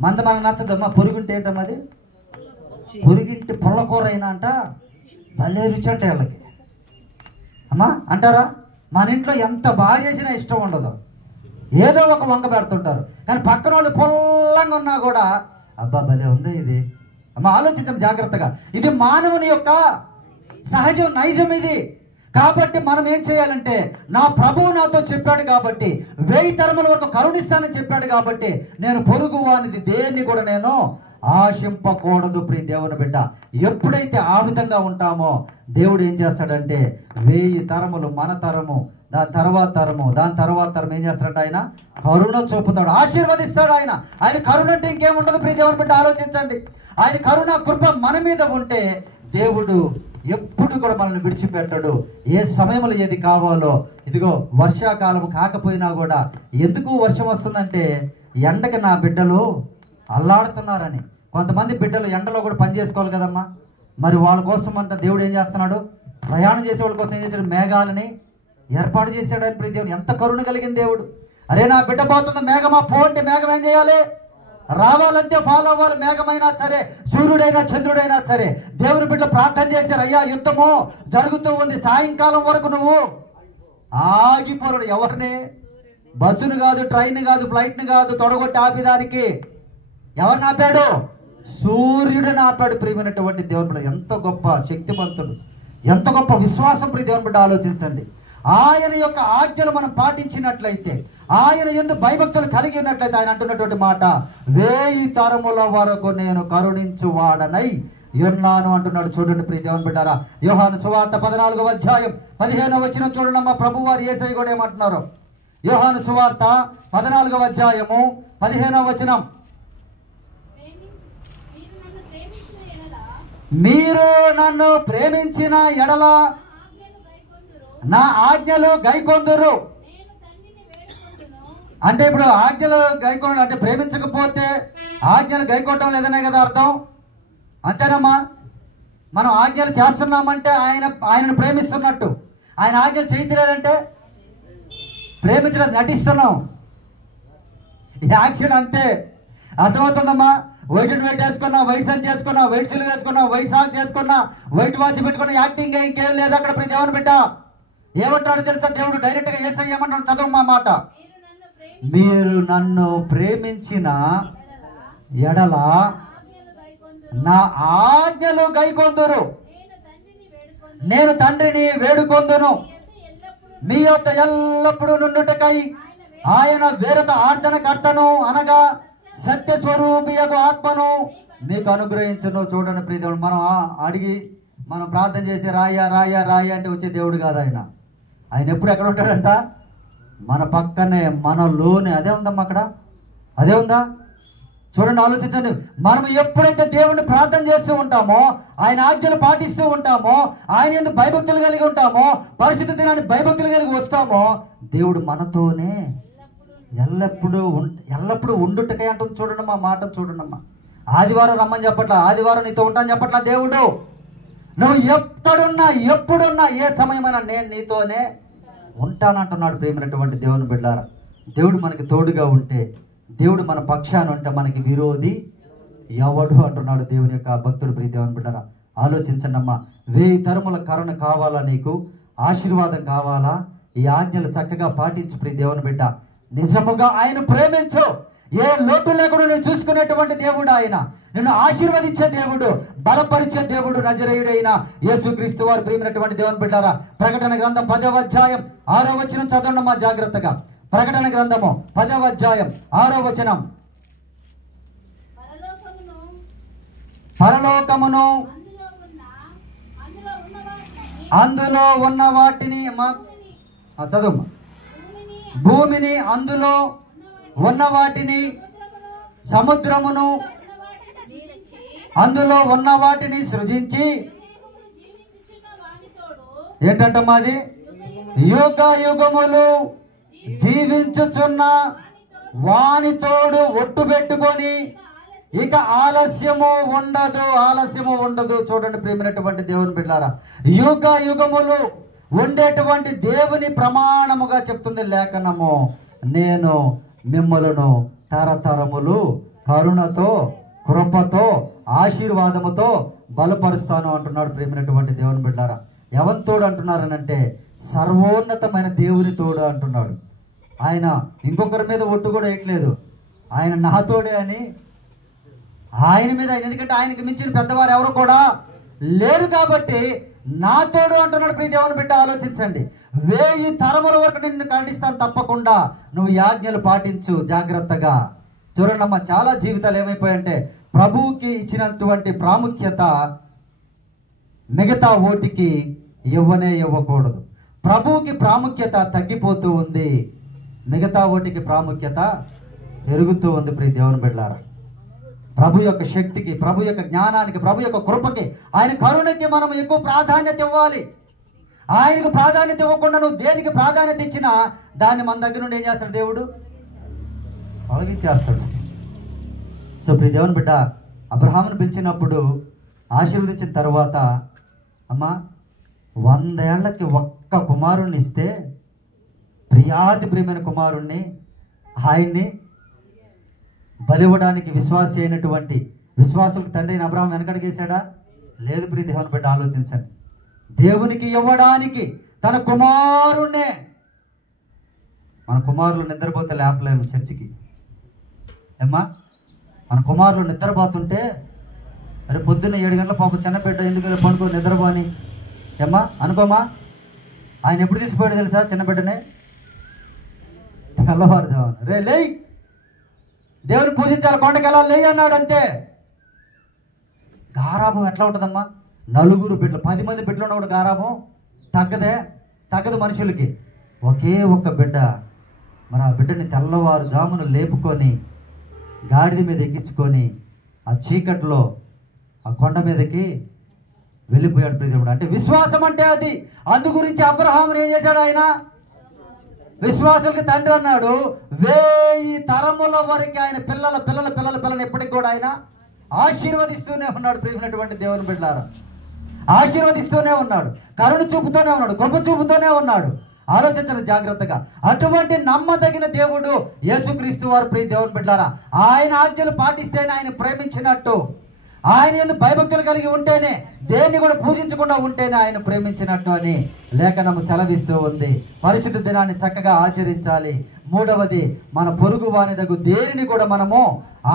మనకు నచ్చదమ్మా. పొరుగుంటే ఏంటమ్మా, అది పొరుగింటి పొల్లకూర అయినా అంట భలే రుచి అంటే వాళ్ళకి అమ్మా అంటారా. మన ఇంట్లో ఎంత బాగా చేసినా ఇష్టం ఉండదు, ఏదో ఒక వంక పెడుతుంటారు. కానీ పక్కన వాళ్ళు పొల్లంగా ఉన్నా కూడా అబ్బా భలే ఉంది ఇది. అమ్మ ఆలోచించండి జాగ్రత్తగా. ఇది మానవుని యొక్క సహజం, నైజం ఇది. కాబట్టి మనం ఏం చేయాలంటే, నా ప్రభువు నాతో చెప్పాడు కాబట్టి, 1000 తరముల వరకు కరుణిస్తానని చెప్పాడు కాబట్టి, నేను పొరుగు వానిది దేన్ని కూడా నేను ఆశింపకూడదు. ప్రియ దేవుని బిడ్డ, ఎప్పుడైతే ఆ విధంగా ఉంటామో దేవుడు ఏం చేస్తాడంటే 1000 తరములు మన తరము, దాని తర్వాత తరము, దాని తర్వాత తరం ఏం చేస్తాడంటే ఆయన కరుణ చూపుతాడు, ఆశీర్వదిస్తాడు. ఆయన కరుణ అంటే ఇంకేముండదు ప్రియ దేవుని బిడ్డ, ఆలోచించండి. ఆయన కరుణ కృప మన మీద ఉంటే దేవుడు ఎప్పుడు కూడా మనల్ని విడిచిపెట్టడు. ఏ సమయంలో ఏది కావాలో, ఇదిగో వర్షాకాలం కాకపోయినా కూడా ఎందుకు వర్షం వస్తుందంటే ఎండకి నా బిడ్డలు అల్లాడుతున్నారని. కొంతమంది బిడ్డలు ఎండలో కూడా పని చేసుకోవాలి కదమ్మా, మరి వాళ్ళ కోసం అంతా దేవుడు ఏం చేస్తున్నాడు, ప్రయాణం చేసే వాళ్ళ కోసం ఏం చేశాడు, మేఘాలని ఏర్పాటు చేశాడు. ఆయన ప్రియ దేవుడు, ఎంత కరుణ కలిగిన దేవుడు. అరే నా బిడ్డ పోతుంది, మేఘమా పో అంటే మేఘం ఏం చేయాలి, రావాలంటే ఫాలో అవ్వాలి. మేఘమైనా సరే, సూర్యుడైనా చంద్రుడైనా సరే. దేవుని బిడ్డ ప్రార్థన చేశారు, అయ్యా యుద్ధము జరుగుతూ ఉంది, సాయంకాలం వరకు నువ్వు ఆగిపోరాడు. ఎవరిని, బస్సును కాదు, ట్రైన్ కాదు, ఫ్లైట్ని కాదు తొడగొట్టి ఆపేదానికి ఎవరిని ఆపాడు, సూర్యుడిని ఆపాడు. ప్రియమైనటువంటి దేవుని బిడ్డ, ఎంత గొప్ప శక్తివంతుడు, ఎంత గొప్ప విశ్వాసం ప్రియ దేవుని బిడ్డ, ఆలోచించండి. ఆయన యొక్క ఆజ్ఞలు మనం పాటించినట్లయితే, ఆయన యందు భయభక్తులు కలిగి ఉన్నట్లయితే, ఆయన అంటున్నటువంటి మాట 1000 తరముల వరకు నేను కరుణించువాడనై ఉన్నాను అంటున్నాడు. చూడండి ప్రియ దేవుని బిడ్డారా, యోహాను సువార్త 14వ అధ్యాయం 15వ వచనం చూడండి. మా ప్రభు వారు యేసయ్య కూడా ఏమంటున్నారు, యోహాను సువార్త 14వ అధ్యాయము 15వ వచనం, మీరు నన్ను ప్రేమించిన ఎడల నా ఆజ్ఞలు గైకొందురు. అంటే ఇప్పుడు ఆజ్ఞలు గైకొనడం అంటే ప్రేమించకపోతే ఆజ్ఞలు గైకొనడం లేదనే కదా అర్థం, అంతేనమ్మా? మనం ఆజ్ఞలు చేస్తున్నామంటే ఆయనను ప్రేమిస్తున్నట్టు. ఆయన ఆజ్ఞలు చేయలేదంటే ప్రేమించడం నటిస్తున్నాం. ఈ యాక్షన్ అంతే, అర్థమవుతుందమ్మా? వైట్ అండ్ వైట్ వేసుకున్నా, వైట్ సన్ చేసుకున్నా, వైట్ సిల్ వేసుకున్నా, వైట్ సాక్స్ వేసుకున్నా, వైట్ వాచ్ పెట్టుకున్నా, యాక్టింగ్ ఇంకేం లేదు అక్కడ. ప్రియ దేవుని బిడ్డ ఏమంటాడు తెలుసా, దేవుడు డైరెక్ట్ గా యేసయ్య ఏమంటాడు, చదువు మా మాట, మీరు నన్ను ప్రేమించిన ఎడల నా ఆజ్ఞలు గైకొందురు, నేను తండ్రిని వేడుకొందును, మీ యొద్ద ఎల్లప్పుడూ నుండుటకై ఆయన వేరొక ఆర్జనకర్తను అనగా సత్యస్వరూపియగు ఆత్మను మీకు అనుగ్రహించును. చూడండి ప్రియ దేవుడు, మనం అడిగి మనం ప్రార్థన చేసి రాయ రాయ రాయ అంటే వచ్చే దేవుడు కాదు ఆయన. ఆయన ఎప్పుడు ఎక్కడ ఉంటాడంట, మన పక్కనే, మనలోనే. అదే ఉందమ్మా అక్కడ, అదే ఉందా? చూడండి, ఆలోచించండి. మనం ఎప్పుడైతే దేవుణ్ణి ప్రార్థన చేస్తూ ఉంటామో, ఆయన ఆజ్ఞలు పాటిస్తూ ఉంటామో, ఆయన యందు భయభక్తులు కలిగి ఉంటామో, పరిశుద్ధ దినాన్ని భయభక్తులు కలిగి వస్తామో, దేవుడు మనతోనే ఎల్లప్పుడూ ఉండుటకే అంటుంది. చూడండి మా మాట, చూడండమ్మా. ఆదివారం రమ్మని చెప్పట్లా, ఆదివారం నీతో ఉంటాను చెప్పట్లా దేవుడు. నువ్వు ఎక్కడున్నా, ఎప్పుడున్నా, ఏ సమయమైనా నేను నీతోనే ఉంటానంటున్నాడు. ప్రేమైనటువంటి దేవుని బిడ్డారా, దేవుడు మనకి తోడుగా ఉంటే, దేవుడు మన పక్షాన ఉంటే మనకి విరోధి ఎవడు అంటున్నాడు దేవుని యొక్క భక్తుడు. ప్రియ దేవుని బిడ్డారా, ఆలోచించండి అమ్మా. 1000 తరముల కరుణ కావాలా, నీకు ఆశీర్వాదం కావాలా? ఈ ఆజ్ఞలు చక్కగా పాటించు ప్రియ దేవుని బిడ్డ. నిజముగా ఆయన ప్రేమించు. ఏ లోటు లేకుండా నేను చూసుకునేటువంటి దేవుడు ఆయన. నిన్ను ఆశీర్వదించే దేవుడు, బలపరిచే దేవుడు నజరేయుడైన యేసుక్రీస్తు వారు. ప్రియమైనటువంటి దేవుని బిడ్డారా, ప్రకటన గ్రంథం 10వ అధ్యాయం 6వ వచనం చదవండి మా జాగ్రత్తగా. ప్రకటన గ్రంథము 10వ అధ్యాయం 6వ వచనం, పరలోకమును అందులో ఉన్న వాటిని చదువు, భూమిని అందులో ఉన్న వాటిని, సముద్రమును అందులో ఉన్న వాటిని సృజించి, ఏంటంటమ్మా అది, యుగ యుగములు జీవించుచున్న వానితోడు ఒట్టు పెట్టుకొని ఇక ఆలస్యము ఉండదు. చూడండి ప్రియమైనటువంటి దేవుని బిడ్డలారా, యుగ యుగములు ఉండేటువంటి దేవుని ప్రమాణముగా చెప్తుంది లేఖనము. నేను మిమ్మలను తరతరములు కరుణతో, కృపతో, ఆశీర్వాదముతో బలపరుస్తాను అంటున్నాడు. ప్రియమైనటువంటి దేవుని బిడ్డలారా, ఎవరి తోడు అంటున్నారనంటే సర్వోన్నతమైన దేవుని తోడు అంటున్నాడు. ఆయన ఇంకొకరి మీద ఒట్టు కూడా వేయట్లేదు, ఆయన నా తోడే అని ఆయన మీద. ఎందుకంటే ఆయనకి మించిన పెద్దవారు ఎవరు కూడా లేరు కాబట్టి నా తోడు అంటున్నాడు. ప్రియ దేవుని బిడ్డ, ఆలోచించండి. 1000 తరముల వరకు నిన్ను కరుణిస్తాను, తప్పకుండా నువ్వు ఈ ఆజ్ఞలు పాటించు జాగ్రత్తగా. చూడండమ్మా, చాలా జీవితాలు ఏమైపోయాయంటే ప్రభువుకి ఇచ్చినటువంటి ప్రాముఖ్యత మిగతా ఓటికి ఇవ్వకూడదు. ప్రభువుకి ప్రాముఖ్యత తగ్గిపోతూ ఉంది, మిగతా ఓటికి ప్రాముఖ్యత పెరుగుతూ ఉంది. ప్రియ దేవుని బిడ్డలారా, ప్రభు యొక్క శక్తికి, ప్రభు యొక్క జ్ఞానానికి, ప్రభు యొక్క కృపకి, ఆయన కరుణకి మనం ఎక్కువ ప్రాధాన్యత ఇవ్వాలి. ఆయనకు ప్రాధాన్యత ఇవ్వకుండా నువ్వు దేనికి ప్రాధాన్యత ఇచ్చినా దాన్ని మన దగ్గర నుండి ఏం చేస్తాడు దేవుడు? తొలగించేస్తాడు. సో ప్రియ దేవుని బిడ్డ, అబ్రహామును పిలిచినప్పుడు ఆశీర్వదించిన తర్వాత, అమ్మా 100 ఏళ్లకి ఒక్క కుమారుణ్ణి ఇస్తే, ప్రియాతి ప్రియమైన కుమారుణ్ణి, ఆయన్ని బలివ్వడానికి విశ్వాసి అయినటువంటి విశ్వాసులకు తండ్రి అయిన అబ్రహాం వెనకడిగేశాడా? లేదు. ప్రియ దేవుని బిడ్డ, ఆలోచించండి. దేవునికి ఇవ్వడానికి తన కుమారుణ్ణే. మన కుమారులు నిద్రపోతే లేపలేము చర్చికి. ఏమ్మా, మన కుమారులు నిద్రపోతుంటే, అరే పొద్దున్న 7 గంటల పాప చిన్నబిడ్డ ఎందుకు పండుకో నిద్రపోని ఏమ్మా అనుకోమా? ఆయన ఎప్పుడు తీసిపోయాడు తెలుసా? చిన్నబిడ్డనే తెల్లవారుజామున, రే లేయ్, దేవుని పూజించాలి, కొండకి ఎలా లేయి అన్నాడు. అంతే. గారాభం ఎట్లా ఉంటుందమ్మా? 4 బిడ్డలు, 10 మంది బిడ్డలు ఉన్న కూడా గారాభం తగ్గదు మనుషులకి. ఒకే ఒక్క బిడ్డ, మరి ఆ బిడ్డని తెల్లవారుజామున లేపుకొని గాడిద మీద ఎక్కించుకొని ఆ చీకట్లో ఆ కొండ మీదకి వెళ్ళిపోయాడు. ప్రియదేవుడు, అంటే విశ్వాసం అంటే అది. అందు గురించి అబ్రహామును ఏం చేశాడు? ఆయన విశ్వాసులకి తండ్రి అన్నాడు. 1000 తరముల వరకు ఆయన పిల్లల ఎప్పటికి కూడా ఆయన ఆశీర్వదిస్తూనే ఉన్నాడు. ప్రియమైనటువంటి దేవుని బిడ్డలారా, ఆశీర్వదిస్తూనే ఉన్నాడు, కరుణ చూపుతూనే ఉన్నాడు, కృప చూపుతూనే ఉన్నాడు. ఆలోచించండి జాగ్రత్తగా. అటువంటి నమ్మదగిన దేవుడు యేసుక్రీస్తు వారు. ప్రియ దేవుని బిడ్డలారా, ఆయన ఆజ్ఞలు పాటిస్తేనే ఆయన ప్రేమించినట్టు. ఆయన యందు భయభక్తులు కలిగి ఉంటేనే, దేన్ని కూడా పూజించకుండా ఉంటేనే ఆయన ప్రేమించినట్టు అని లేఖనము సెలవిస్తూ ఉంది. పరిశుద్ధ దినాన్ని చక్కగా ఆచరించాలి. 3వది, మన పొరుగు వాని దగ్గు దేనిని కూడా మనము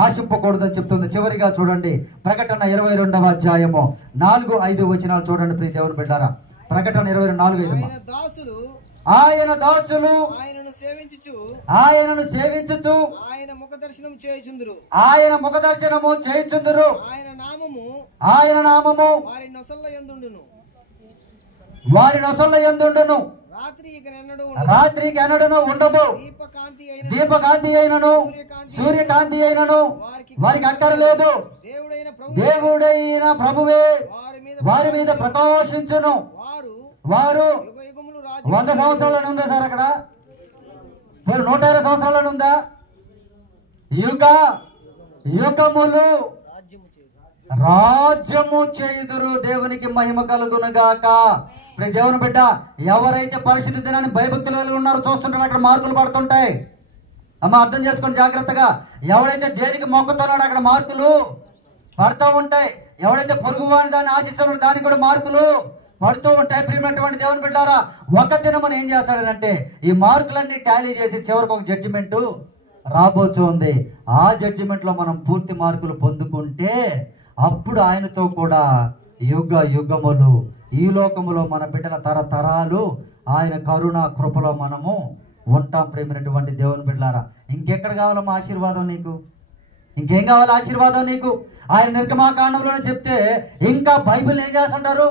ఆశింపకూడదని చెప్తుంది. చివరిగా చూడండి, ప్రకటన 22వ అధ్యాయము 4-5 వచనాలు చూడండి. ప్రియ దేవుని బిడ్డారా, ప్రకటన 22:4-5. ఆయన దాసులు ఆయనను సేవించుచు ఆయన ముఖ దర్శనము చేయుచుందురు. ఆయన నామము వారి నొసల్ల యందుండును. రాత్రికి ఎన్నడూను ఉండదు. దీపకాంతి అయినను సూర్యకాంతి అయినను వారికి అక్కరలేదు. దేవుడైన ప్రభువే వారి మీద ప్రకాశించును. వారు 100 సంవత్సరాలను ఉందా సార్? అక్కడ 120 సంవత్సరాలను ఉందా? యుగములు రాజ్యము చేయుదురు. దేవునికి మహిమ కలుగునుగాక. ఇప్పుడు దేవుని బిడ్డ, ఎవరైతే పరిశుద్ధ దినాన్ని భయభక్తులు కలిగి ఉన్నారో చూస్తుంటారో అక్కడ మార్కులు పడుతుంటాయి. అమ్మ అర్థం చేసుకోండి జాగ్రత్తగా. ఎవడైతే దేనికి మొక్కుతున్నాడో అక్కడ మార్కులు పడుతూ ఉంటాయి. ఎవడైతే పొరుగు వాని దాన్ని ఆశిస్తున్నాడో దానికి కూడా మార్కులు పడుతూ ఉంటాయి. ప్రియమైనటువంటి దేవుని బిడ్డారా, ఒక దినమని ఏం చేస్తాడనంటే ఈ మార్కులన్నీ టాలీ చేసి చివరికి ఒక జడ్జిమెంటు రాబోతుంది. ఆ జడ్జిమెంట్లో మనం పూర్తి మార్కులు పొందుకుంటే అప్పుడు ఆయనతో కూడా యుగములు ఈ లోకములో మన బిడ్డల తరతరాలు ఆయన కరుణ కృపలో మనము ఉంటాం. ప్రేమైనటువంటి దేవుని బిడ్డలారా, ఇంకెక్కడ కావాలమ్మా ఆశీర్వాదం నీకు? ఇంకేం కావాలి ఆశీర్వాదం నీకు? ఆయన నిర్గమాకాండంలోనే చెప్తే ఇంకా బైబిల్ ఏం చేస్తుంటారు?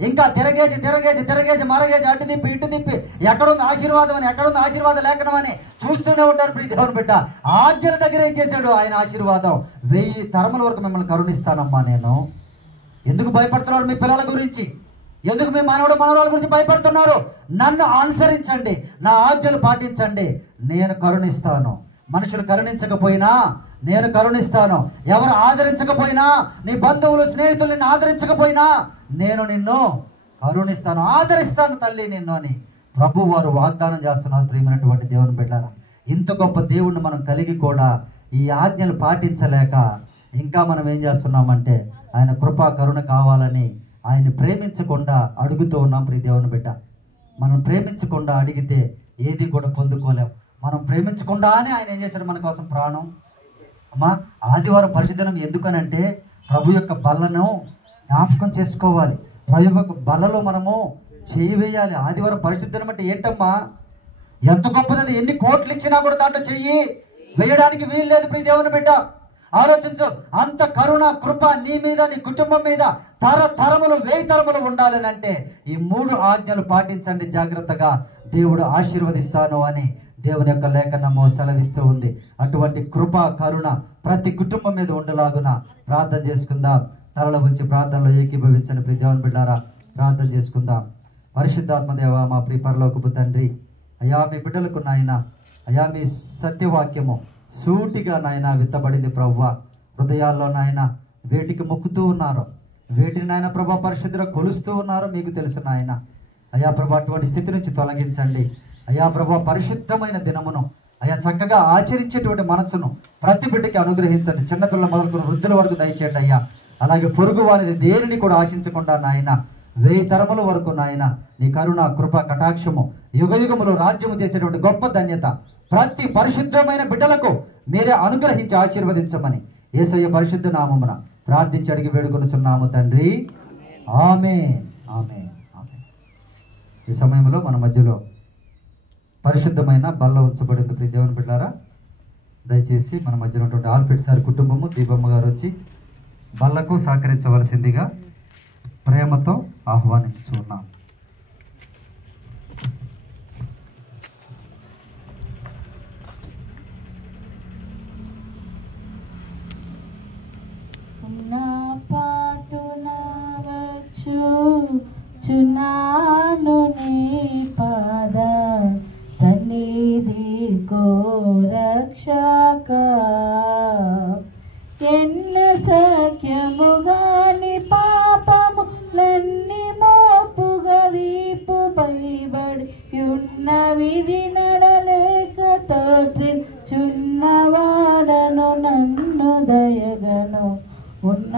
ఇంకా తిరగేసి మరగేసి అటు తిప్పి ఇటు తిప్పి ఎక్కడుంది ఆశీర్వాదం అని, ఎక్కడుంది ఆశీర్వాద లేఖనం అని చూస్తూనే ఉంటారు. ప్రియ దేవుని బిడ్డ, ఆజ్ఞల దగ్గర ఏం చేశాడు ఆయన ఆశీర్వాదం? 1000 తరముల వరకు మిమ్మల్ని కరుణిస్తానమ్మా నేను. ఎందుకు భయపడుతున్నారు మీ పిల్లల గురించి? ఎందుకు మీ మనవరాల గురించి భయపడుతున్నారు? నన్ను అనుసరించండి, నా ఆజ్ఞలు పాటించండి, నేను కరుణిస్తాను. మనుషులు కరుణించకపోయినా నేను కరుణిస్తాను. ఎవరు ఆదరించకపోయినా, నీ బంధువులు స్నేహితులు నిన్ను ఆదరించకపోయినా నేను నిన్ను కరుణిస్తాను, ఆదరిస్తాను తల్లి నిన్ను అని ప్రభు వారు వాగ్దానం చేస్తున్నారు. ప్రియమైనటువంటి దేవుని బిడ్డలారా, ఇంత గొప్ప దేవుణ్ణి మనం కలిగి కూడా ఈ ఆజ్ఞలు పాటించలేక ఇంకా మనం ఏం చేస్తున్నామంటే ఆయన కృపా కరుణ కావాలని ఆయన్ని ప్రేమించకుండా అడుగుతూ ఉన్నాం. ప్రియ దేవుని బిడ్డ, మనం ప్రేమించకుండా అడిగితే ఏది కూడా పొందుకోలేం. మనం ప్రేమించకుండానే ఆయన ఏం చేశాడు మన కోసం ప్రాణం. అమ్మా, ఆదివారం పరిశుద్ధనం ఎందుకనంటే ప్రభు యొక్క బలను జ్ఞాపకం చేసుకోవాలి. ప్రయోగ బలలో మనము చేయి వేయాలి. ఆదివారం పరిశుద్ధం అంటే ఏంటమ్మా? ఎంత గొప్పది! ఎన్ని కోట్లు ఇచ్చినా కూడా దాంట్లో చెయ్యి వేయడానికి వీలు లేదు. ప్రియ దేవుని బిడ్డ, ఆలోచించు. అంత కరుణ కృప నీ మీద, నీ కుటుంబం మీద తరములు 1000 తరములు ఉండాలని అంటే ఈ 3 ఆజ్ఞలు పాటించండి జాగ్రత్తగా, దేవుడు ఆశీర్వదిస్తాను అని దేవుని యొక్క లేఖనము సెలవిస్తూ ఉంది. అటువంటి కృప కరుణ ప్రతి కుటుంబం మీద ఉండలాగున ప్రార్థన చేసుకుందాం. తరల ఉంచి ప్రార్థనలో ఏకీభవించండి. ప్రియ దేవుని బిడ్డారా, ప్రార్థన చేసుకుందాం. పరిశుద్ధాత్మదేవ, మా ప్రియ పరలోకపు తండ్రి, అయా మీ బిడ్డలకు నాయన, అయా మీ సత్యవాక్యము సూటిగా నాయన విత్తబడింది ప్రభువా. హృదయాల్లో నాయన వేటికి మొక్కుతూ ఉన్నారు, వేటిని నాయన ప్రభా పరిశుద్ధిలో కొలుస్తూ ఉన్నారు మీకు తెలుసు నాయన. అయా ప్రభా అటువంటి స్థితి నుంచి తొలగించండి. అయా ప్రభా పరిశుద్ధమైన దినమును అయా చక్కగా ఆచరించేటువంటి మనస్సును ప్రతి బిడ్డకి అనుగ్రహించండి. చిన్నపిల్లల మొదలుకొని వృద్ధుల వరకు దయచేయండి అయ్యా. అలాగే పొరుగు వారిని దేనిని కూడా ఆశించకుండా నాయన 1000 తరముల వరకు నాయన నీ కరుణ కృప కటాక్షము యుగయుగములు రాజ్యము చేసేటువంటి గొప్ప ధన్యత ప్రతి పరిశుద్ధమైన బిడ్డలకు మీరే అనుగ్రహించి ఆశీర్వదించమని యేసయ్య పరిశుద్ధ నామమున ప్రార్థించి అడిగి వేడుకొనుచున్నాము తండ్రి. ఆమేన్, ఆమేన్, ఆమేన్. ఈ సమయంలో మన మధ్యలో పరిశుద్ధమైన బల్ల ఉంచబడింది. ప్రియ దేవుని బిడ్డారా, దయచేసి మన మధ్యలో ఉన్నటువంటి ఆల్ఫిట్ సార్ కుటుంబము దీపమ్మ గారు వచ్చి బల్లకు సహకరించవలసిందిగా ప్రేమతో ఆహ్వానించుచున్నాం. చున్నాను నీ పాద సన్నిధి కో రక్షక, ఎన్న సఖ్యముగాని పాపములన్నీ మోపుగా వీపు పైబడి ఉన్న విధి నడలేక తోచున్నవాడను నన్ను దయగను ఉన్న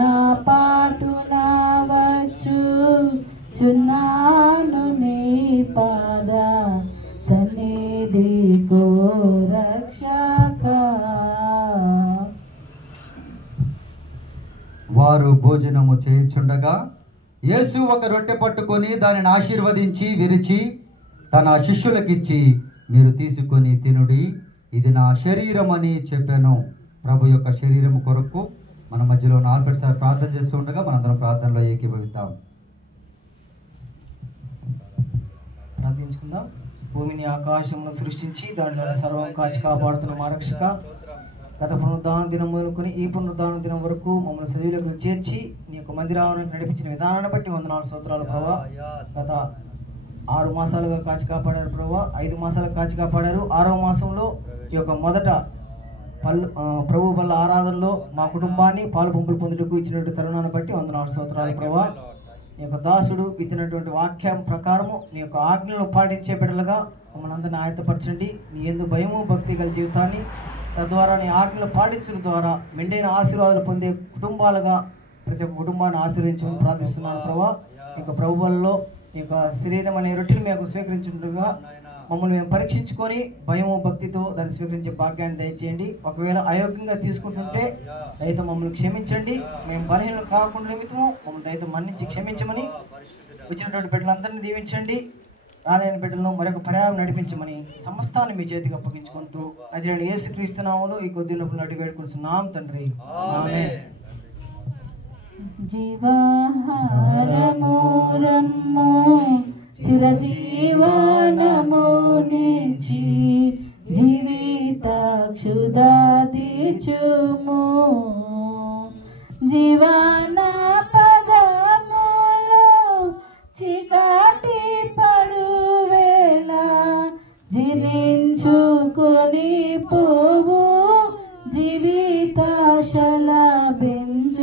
పాటున వచ్చు చున్నాను నీ పాద సన్నిధి కో రక్షక. వారు భోజనము చేయుచుండగా యేసు ఒక రొట్టె పట్టుకొని దానిని ఆశీర్వదించి విరిచి తన శిష్యులకిచ్చి, మీరు తీసుకొని తినుడి, ఇది నా శరీరం అని చెప్పాను. ప్రభు యొక్క శరీరం కొరకు మన మధ్యలో ఉన్న ఆల్ఫ్రెడ్ సార్ ప్రార్థన చేస్తూ ఉండగా మనందరం ప్రార్థనలో ఏకీభవిద్దాం. ప్రార్థించుకుందాం. భూమిని ఆకాశమును సృష్టించి దానిలో సర్వం కాచి కాపాడుతున్న మా రక్షక, గత పునరుద్ధాన దినం మొదలుకొని ఈ పునరుద్ధాన దినం వరకు మమ్మల్ని సజీవులకు చేర్చి నీ యొక్క మందిరాలను నడిపించిన విధానాన్ని బట్టి 104 స్తోత్రాలు ప్రభా. గత 6 మాసాలుగా కాచి కాపాడారు ప్రభా, 5 మాసాలుగా కాచి కాపాడారు. 6వ మాసంలో ఈ యొక్క మొదట ప్రభు వల్ల ఆరాధనలో మా కుటుంబాన్ని పాలు పంపులు పొందుటకు ఇచ్చినటువంటి తరుణాన్ని బట్టి 104 స్తోత్రాలు ప్రభా. నీ యొక్క దాసుడు విత్తినటువంటి వాక్యం ప్రకారము నీ యొక్క ఆజ్ఞలను పాటించే బిడ్డలుగా మమ్మల్ని అందరినీ ఆయత్తపరచండి. నీ యందు భయము భక్తి గల జీవితాన్ని, తద్వారా నీ ఆజ్ఞలు పాటించడం ద్వారా మెండైన ఆశీర్వాదాలు పొందే కుటుంబాలుగా ప్రతి ఒక్క కుటుంబాన్ని ఆశీర్వదించమని ప్రార్థిస్తున్నాను ప్రభా. ఈ యొక్క ప్రభువుల్లో నీ యొక్క శరీరం అనే రొట్టెని మేము స్వీకరించుకుంటుగా మమ్మల్ని మేము పరీక్షించుకొని భయము భక్తితో దాన్ని స్వీకరించే భాగ్యాన్ని దయచేయండి. ఒకవేళ అయోగ్యంగా తీసుకుంటుంటే దయతో మమ్మల్ని క్షమించండి. మేము బలహీనలు కాకుండా నిమిత్తము మమ్మల్ని దయతో మన్నించి క్షమించమని, వచ్చినటువంటి బిడ్డలందరినీ దీవించండి. రాలేని బిడ్డలను మరొక పర్యాయం నడిపించమని సమస్తాన్ని మీ చేతికి అప్పగించుకుంటూ నజరేయుడైన యేసుక్రీస్తు నామములో ఈ కొద్ది నొప్పులు నడి వేడుకుంటున్నాం తండ్రి. ఆమేన్. జీవాహారము రమ్ము చిరజీవనము నిచి జీవితాక్షుదాదిచుము, జీవన పదములో చికాటి పడువేళ జీవించుకొని పోవు జీవితాశల బింజ,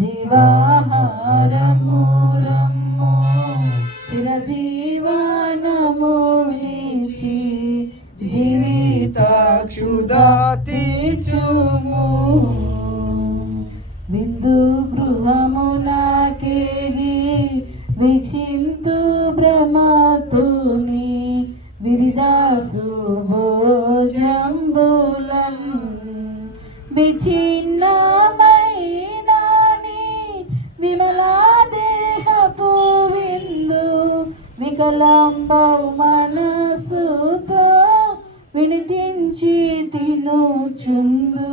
జీవాహారము రమ్ము చిరజీవనము నిచి జీవితాక్షుదాతిచుము, విందు గృహమునాకేలి వీక్షింతు భ్రమతుని విరిదాసు భోజంబులం విచ్ఛిన్నమైనాని విమలా దేహ తలంబవు మనసుతో వినిపించి తినుచుందు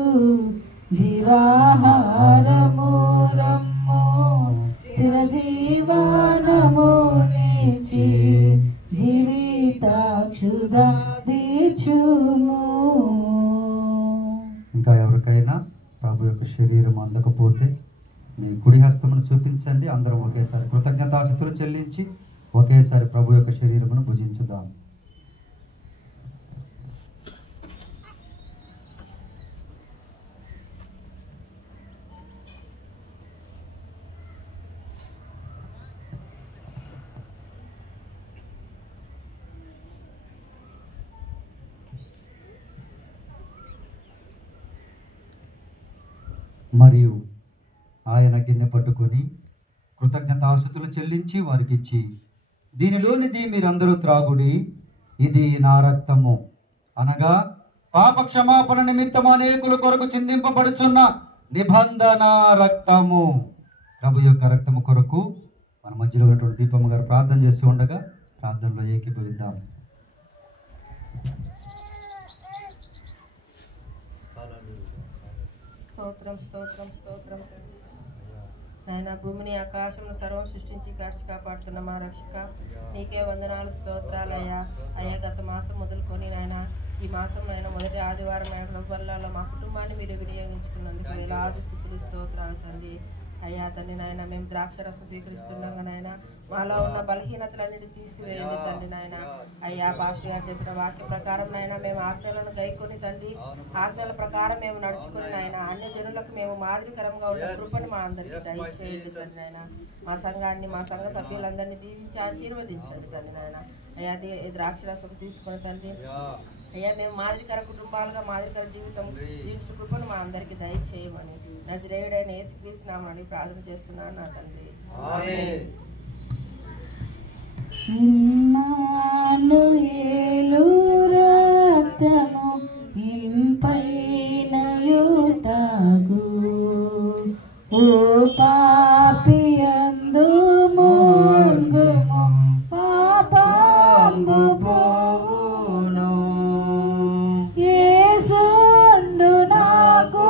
జీవాహారము రమ్ము శివజీవనము నీచి జీవితాక్షుగా దీచుము. ఇంకా ఎవరికైనా ప్రభు యొక్క శరీరం అందకపోతే మీ కుడి హస్తమును చూపించండి. అందరం ఒకేసారి కృతజ్ఞతాస్తుతులు చెల్లించి ఒకేసారి ప్రభు యొక్క శరీరమును భుజించుదాం. మరియు ఆయన గిన్నె పట్టుకొని కృతజ్ఞతాస్తుతులు చెల్లించి వారికి ఇచ్చి, దీనిలోనిది మీరందరూ త్రాగుడి, ఇది నా రక్తము, అనగా పాప క్షమాపణ నిమిత్తం అనేకుల కొరకు చిందింపబడుచున్న నిబంధన రక్తము. ప్రభు యొక్క రక్తము కొరకు మన మధ్యలో ఉన్నటువంటి దీపమ్మ గారు ప్రార్థన చేస్తూ ఉండగా ప్రార్థనలో ఏకీభవిద్దాం. స్తోత్రం స్తోత్రం స్తోత్రం నాయన. భూమిని ఆకాశమును సర్వం సృష్టించి కాచి కాపాడుతున్న మా రక్షక నీకే వందనాలు స్తోత్రాలయ్యా. అయ్యా గత మాసం మొదలుకొని నాయన ఈ మాసం అయినా మొదటి ఆదివారం అయిన వల్లలో మా కుటుంబాన్ని మీరు వినియోగించుకున్నందుకు వేలాది స్థుతులు స్తోత్రాలు తండ్రి. అయ్యా తండ్రి నాయన మేము ద్రాక్ష రసం స్వీకరిస్తున్నాగా నాయన మాలో ఉన్న బలహీనతలన్నిటి తీసివేయండి తండ్రి నాయన. అయ్యా పాస్టర్ గారు చెప్పిన వాక్య ప్రకారం నాయన మేము ఆజ్ఞలను గైకొని తండ్రి ఆజ్ఞల ప్రకారం మేము నడుచుకుని నాయన అన్య జనులకు మేము మాదిరికరంగా ఉన్న కృపను మా అందరికీ దయచేయండి తండ్రి నాయన. మా సంఘాన్ని మా సంఘ సభ్యులందరినీ దీవించి ఆశీర్వదించండి తండ్రి నాయన. అయ్యా ద్రాక్ష రసం తీసుకుని తండ్రి అయ్యా మేము మాదిరికర కుటుంబాలుగా మాదిరికర జీవితం జీవించిన కృపను మా అందరికీ దయచేయమని నజరేయుడైన యేసుక్రీస్తు నామమున ప్రార్థన చేస్తున్నాను నా తండ్రి. ఇమ్మానుయేలు రక్తము ఇంపైన యుటగు ఓ పాపియందు మున్గుము పాపంబు పోవును. యేసుండు నాకు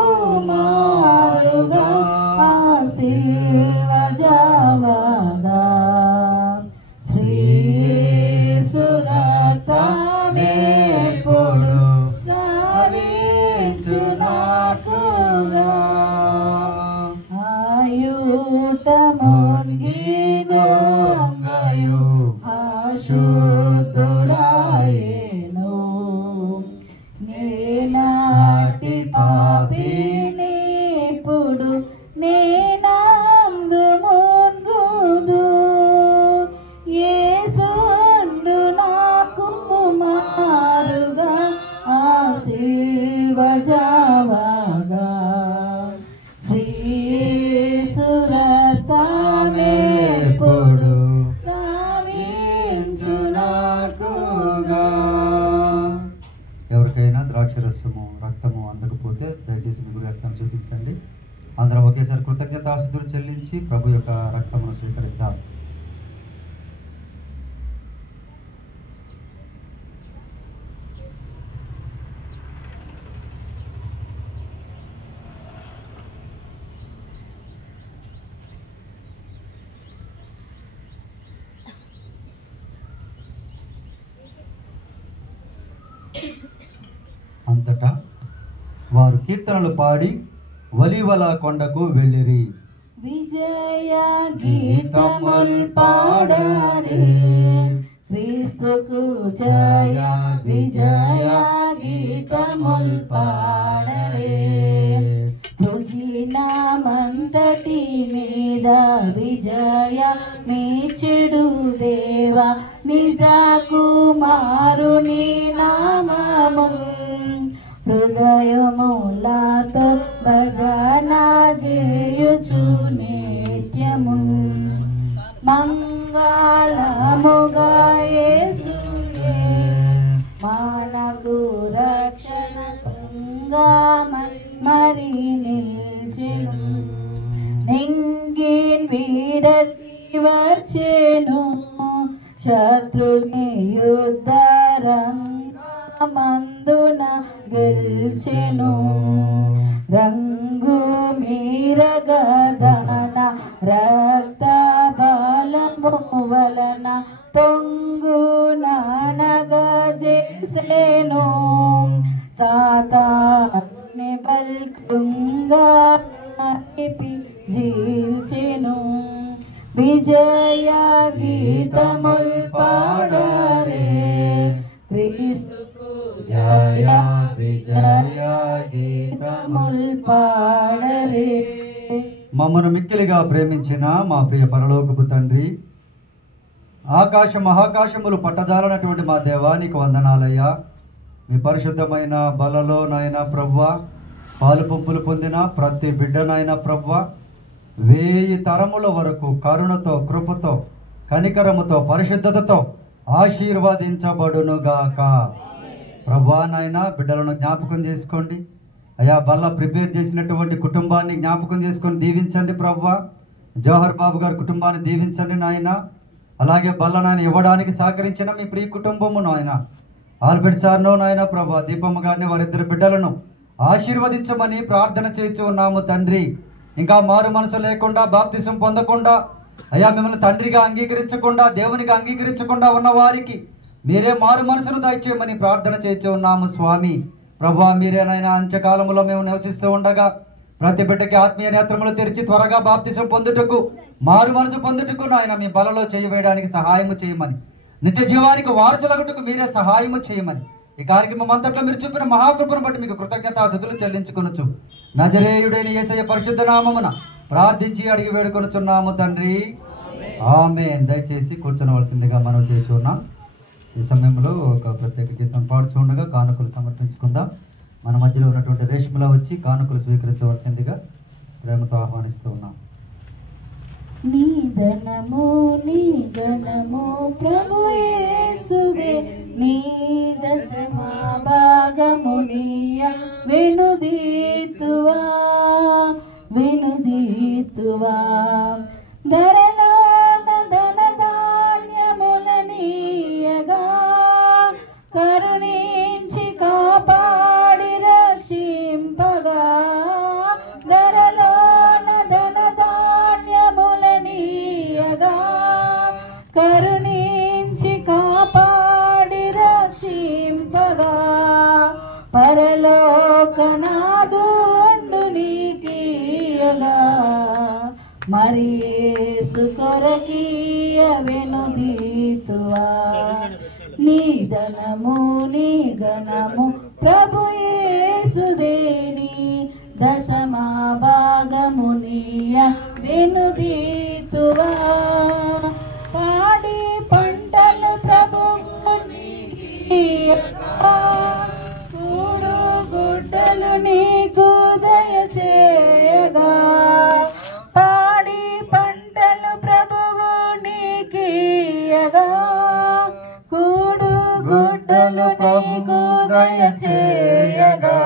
మారుగా ఆశీర్వజావగా శ్రీసురక్తమేపుడు స్రవించునాకుగా ఆయుటమున్గిదొంగయు అశుద్ధుడాయెను. నేనాటి పాపినిప్పుడు నేనందు మున్గుదు. యేసుండు నాకు మారుగా ఆశీర్వజావగా శ్రీసురక్తమేపుడు స్రవించునాకుగా. ఎవరికైనా ద్రాక్షరసము రక్తము అందకపోతే దయచేసి మీ గుడి హస్తాన్ని చూపించండి. అందరం ఒకేసారి కృతజ్ఞతాస్తుతులు చెల్లించి ప్రభు యొక్క రక్తమును స్వీకరిద్దాం. అంతటా వారు కీర్తనలు పాడి వలివల కొండకు వెళ్ళిరి. విజయ గీతముల్ పాడరే క్రీస్తుకు జయ విజయ గీతముల్ పాడరే. భుజినమంతటి మీద విజయ మీచెడు దేవా నిజ కుమారుని నామము హృదయములతో భజన చేయుచు నిత్యము మంగళముగా యేసుయే మనకు రక్షణ మరి నిల్చెను. నింగిన్ వీడతి వచ్చెను శత్రుని యుద్ధ రంగమందున గెల్చెను. రంగు మీరగదన రక్త బలము వలన పొంగుననగా చేసెను. సాతానుని బల్కృంగా జీల్చెను. విజయ గీతముల్ పాడరే క్రీస్తుకు జయ విజయ గీతముల్ పాడరే. మమ్మను మిక్కిలిగా ప్రేమించిన మా ప్రియ పరలోకపు తండ్రి, ఆకాశ మహాకాశములు పట్టజాలనటువంటి మా దేవానికి వందనాలయ్యా. మీ పరిశుద్ధమైన బలలో నాయన ప్రభువా, పాలు పంపులు పొందిన ప్రతి బిడ్డనైన ప్రభువా 1000 తరముల వరకు కరుణతో, కృపతో, కనికరముతో, పరిశుద్ధతతో ఆశీర్వదించబడునుగాక. ప్రభువా నాయన బిడ్డలను జ్ఞాపకం చేసుకోండి అయ్యా. బల్ల ప్రిపేర్ చేసినటువంటి కుటుంబాన్ని జ్ఞాపకం చేసుకొని దీవించండి ప్రభువా. జవహర్ బాబు గారి కుటుంబాన్ని దీవించండి నాయన. అలాగే బల్ల నాయన ఇవ్వడానికి సహకరించిన మీ ప్రియ కుటుంబము నాయన, ఆల్బర్ట్ సార్ను నాయన ప్రభా, దీపమ్మ గారిని వారిద్దరు బిడ్డలను ఆశీర్వదించమని ప్రార్థన చేయించు ఉన్నాము తండ్రి. ఇంకా మారు మనసు లేకుండా, బాప్తిసం పొందకుండా అయ్యా మిమ్మల్ని తండ్రిగా అంగీకరించకుండా, దేవునిగా అంగీకరించకుండా ఉన్న వారికి మీరే మారు మనసును దయచేయమని ప్రార్థన చేయించు ఉన్నాము స్వామి. ప్రభువా మీరేనైనా అంత్యకాలంలో మేము నివసిస్తూ ఉండగా ప్రతి బిడ్డకి ఆత్మీయ నేత్రములు తెరిచి త్వరగా బాప్తిసం పొందుటకు, మారు మనసు పొందుటకు నాయన మీ బలలో చేయవేయడానికి సహాయము చేయమని, నిత్య జీవానికి వారసులగుటకు మీరే సహాయము చేయమని, ఈ కార్యక్రమం అంతట్లో మీరు చూపిన మహాకృపను బట్టి మీకు కృతజ్ఞతాస్తుతులు చెల్లించుకొనుచు నజరేయుడైన యేసయ్య పరిశుద్ధ నామమున ప్రార్థించి అడిగి వేడుకొనుచున్నాము తండ్రి, ఆమేన్. దయచేసి కూర్చోవలసిందిగా మనం చేస్తున్నాం. ఈ సమయంలో ఒక ప్రత్యేక గీతం పాడుచూ ఉండగా కానుకలు సమర్పించుకుందాం. మన మధ్యలో ఉన్నటువంటి రేష్మలా వచ్చి కానుకలు స్వీకరించవలసిందిగా ప్రేమతో ఆహ్వానిస్తూ ఉన్నాం. నీ ధనము నీ ఘనము ప్రభు యేసువే, నీ దశమా భాగము నీయ వెనుదీతువా వెనుదీతువా. ధరలోన ధన ధాన్యముల నీయగా కరుణించి కాపాడి రక్షింపగా. ధరలోన ధన ధాన్యముల నీయగా కరుణించి కాపాడి రక్షింపగా. పరలోకనాదుండు నీకీయగా మరి యేసు కొరకీయ వెనుదీతువా. నీ ధనము నీ ఘనము ప్రభు యేసుదేని, దశమా భాగము నీయ వెనుదీతువా. పాడి పంటలు ప్రభువు నీకీయగా, కూడు గుడ్డలు నీకు దయచేయగా. పాడి పంటలు ప్రభువు నీకీయగా, కూడు గుడ్డలు నీకు దయచేయగా.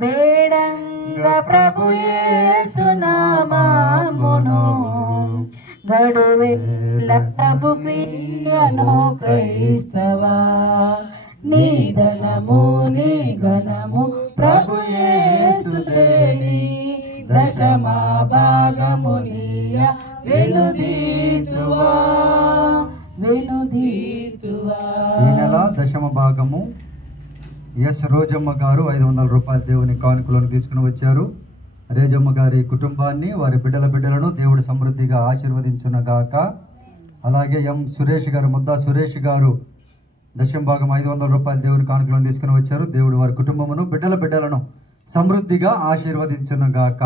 వేడంగా ప్రభు యేసు నామమును గడువెల్ల ప్రభు క్రియను క్రైస్తవా. నీ ధనము నీ ఘనము ప్రభు యేసుదేని, దశమా భాగము నీయ వెనుదీతువా వెనుదీతువా. ఈ నెల దశమ భాగము ఎస్ రోజమ్మ గారు 500 రూపాయల దేవుని కానుకలను తీసుకుని వచ్చారు. రేజమ్మ గారి కుటుంబాన్ని, వారి బిడ్డలను దేవుడు సమృద్ధిగా ఆశీర్వదించునగాక. అలాగే ఎం సురేష్ గారు, ముద్దా సురేష్ గారు దశమ భాగం 500 రూపాయల దేవుని కానుకలను తీసుకుని వచ్చారు. దేవుడు వారి కుటుంబమును, బిడ్డలను సమృద్ధిగా ఆశీర్వదించునుగాక.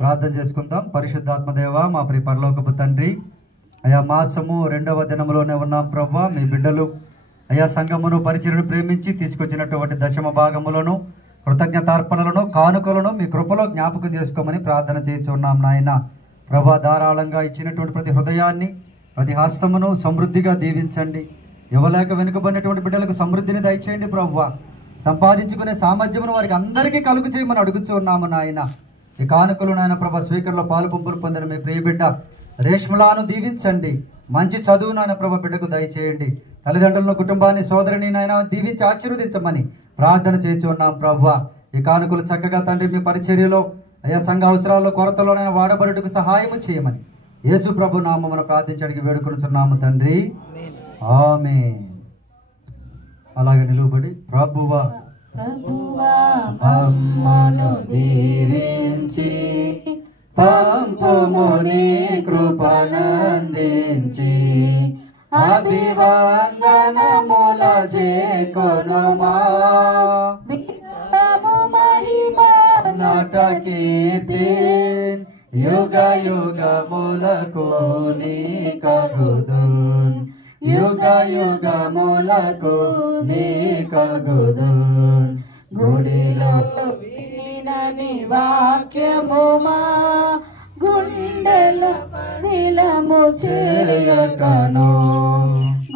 ప్రార్థన చేసుకుందాం. పరిశుద్ధాత్మదేవ, మా ప్రియ పరలోకపు తండ్రి, అయా మాసము 2వ దినములోనే ఉన్నాం ప్రభువా. మీ బిడ్డలు అయా సంఘమును, పరిచర్యను ప్రేమించి తీసుకొచ్చినటువంటి దశమ భాగములను, కృతజ్ఞతార్పణలను, కానుకలను మీ కృపలో జ్ఞాపకం చేసుకోమని ప్రార్థన చేస్తున్నాం నాయన. ప్రభా ధారాళంగా ఇచ్చినటువంటి ప్రతి హృదయాన్ని, ప్రతి హస్తమును సమృద్ధిగా దీవించండి. ఇవ్వలేక వెనుకబడినటువంటి బిడ్డలకు సమృద్ధిని దయచేయండి ప్రభువా. సంపాదించుకునే సామర్థ్యమును వారికి అందరికీ కలుగు చేయమని అడుగుతూ ఉన్నాము నాయన. ఈ కానుకలు నాయన ప్రభా స్వీకరణలో పాలు పంపులు పొందిన మీ ప్రియ బిడ్డ రేష్మలాను దీవించండి. మంచి చదువు నాయన ప్రభా బిడ్డకు దయచేయండి. తల్లిదండ్రులను, కుటుంబాన్ని, సోదరిని నాయన దీవించి ఆశీర్వదించమని ప్రార్థన చేసి ఉన్నాం ప్రభువా. ఈ కానుకలు చక్కగా తండ్రి మీ పరిచర్యలో అయ్యా సంఘ అవసరాల్లో కొరతలోనైనా వాడబడుటకు సహాయం చేయమని యేసు ప్రభు నామమున ప్రార్థించడానికి వేడుకొనుచున్నాము తండ్రి. ఆమేన్. అలాగే నిలువబడి ప్రభువా ప్రభువా మమ్మను దీవించి పంపుము నీ కృపనందించి అభివందనముల చేకొనుమా విత్తము మహిమా నట కీర్తి యుగ యుగములకు నీ కగుదున్ యుగ యుగములకు నీ కగుదున్ గుడిలో వినని వాక్యము మా గుండెల నిలము చేయకను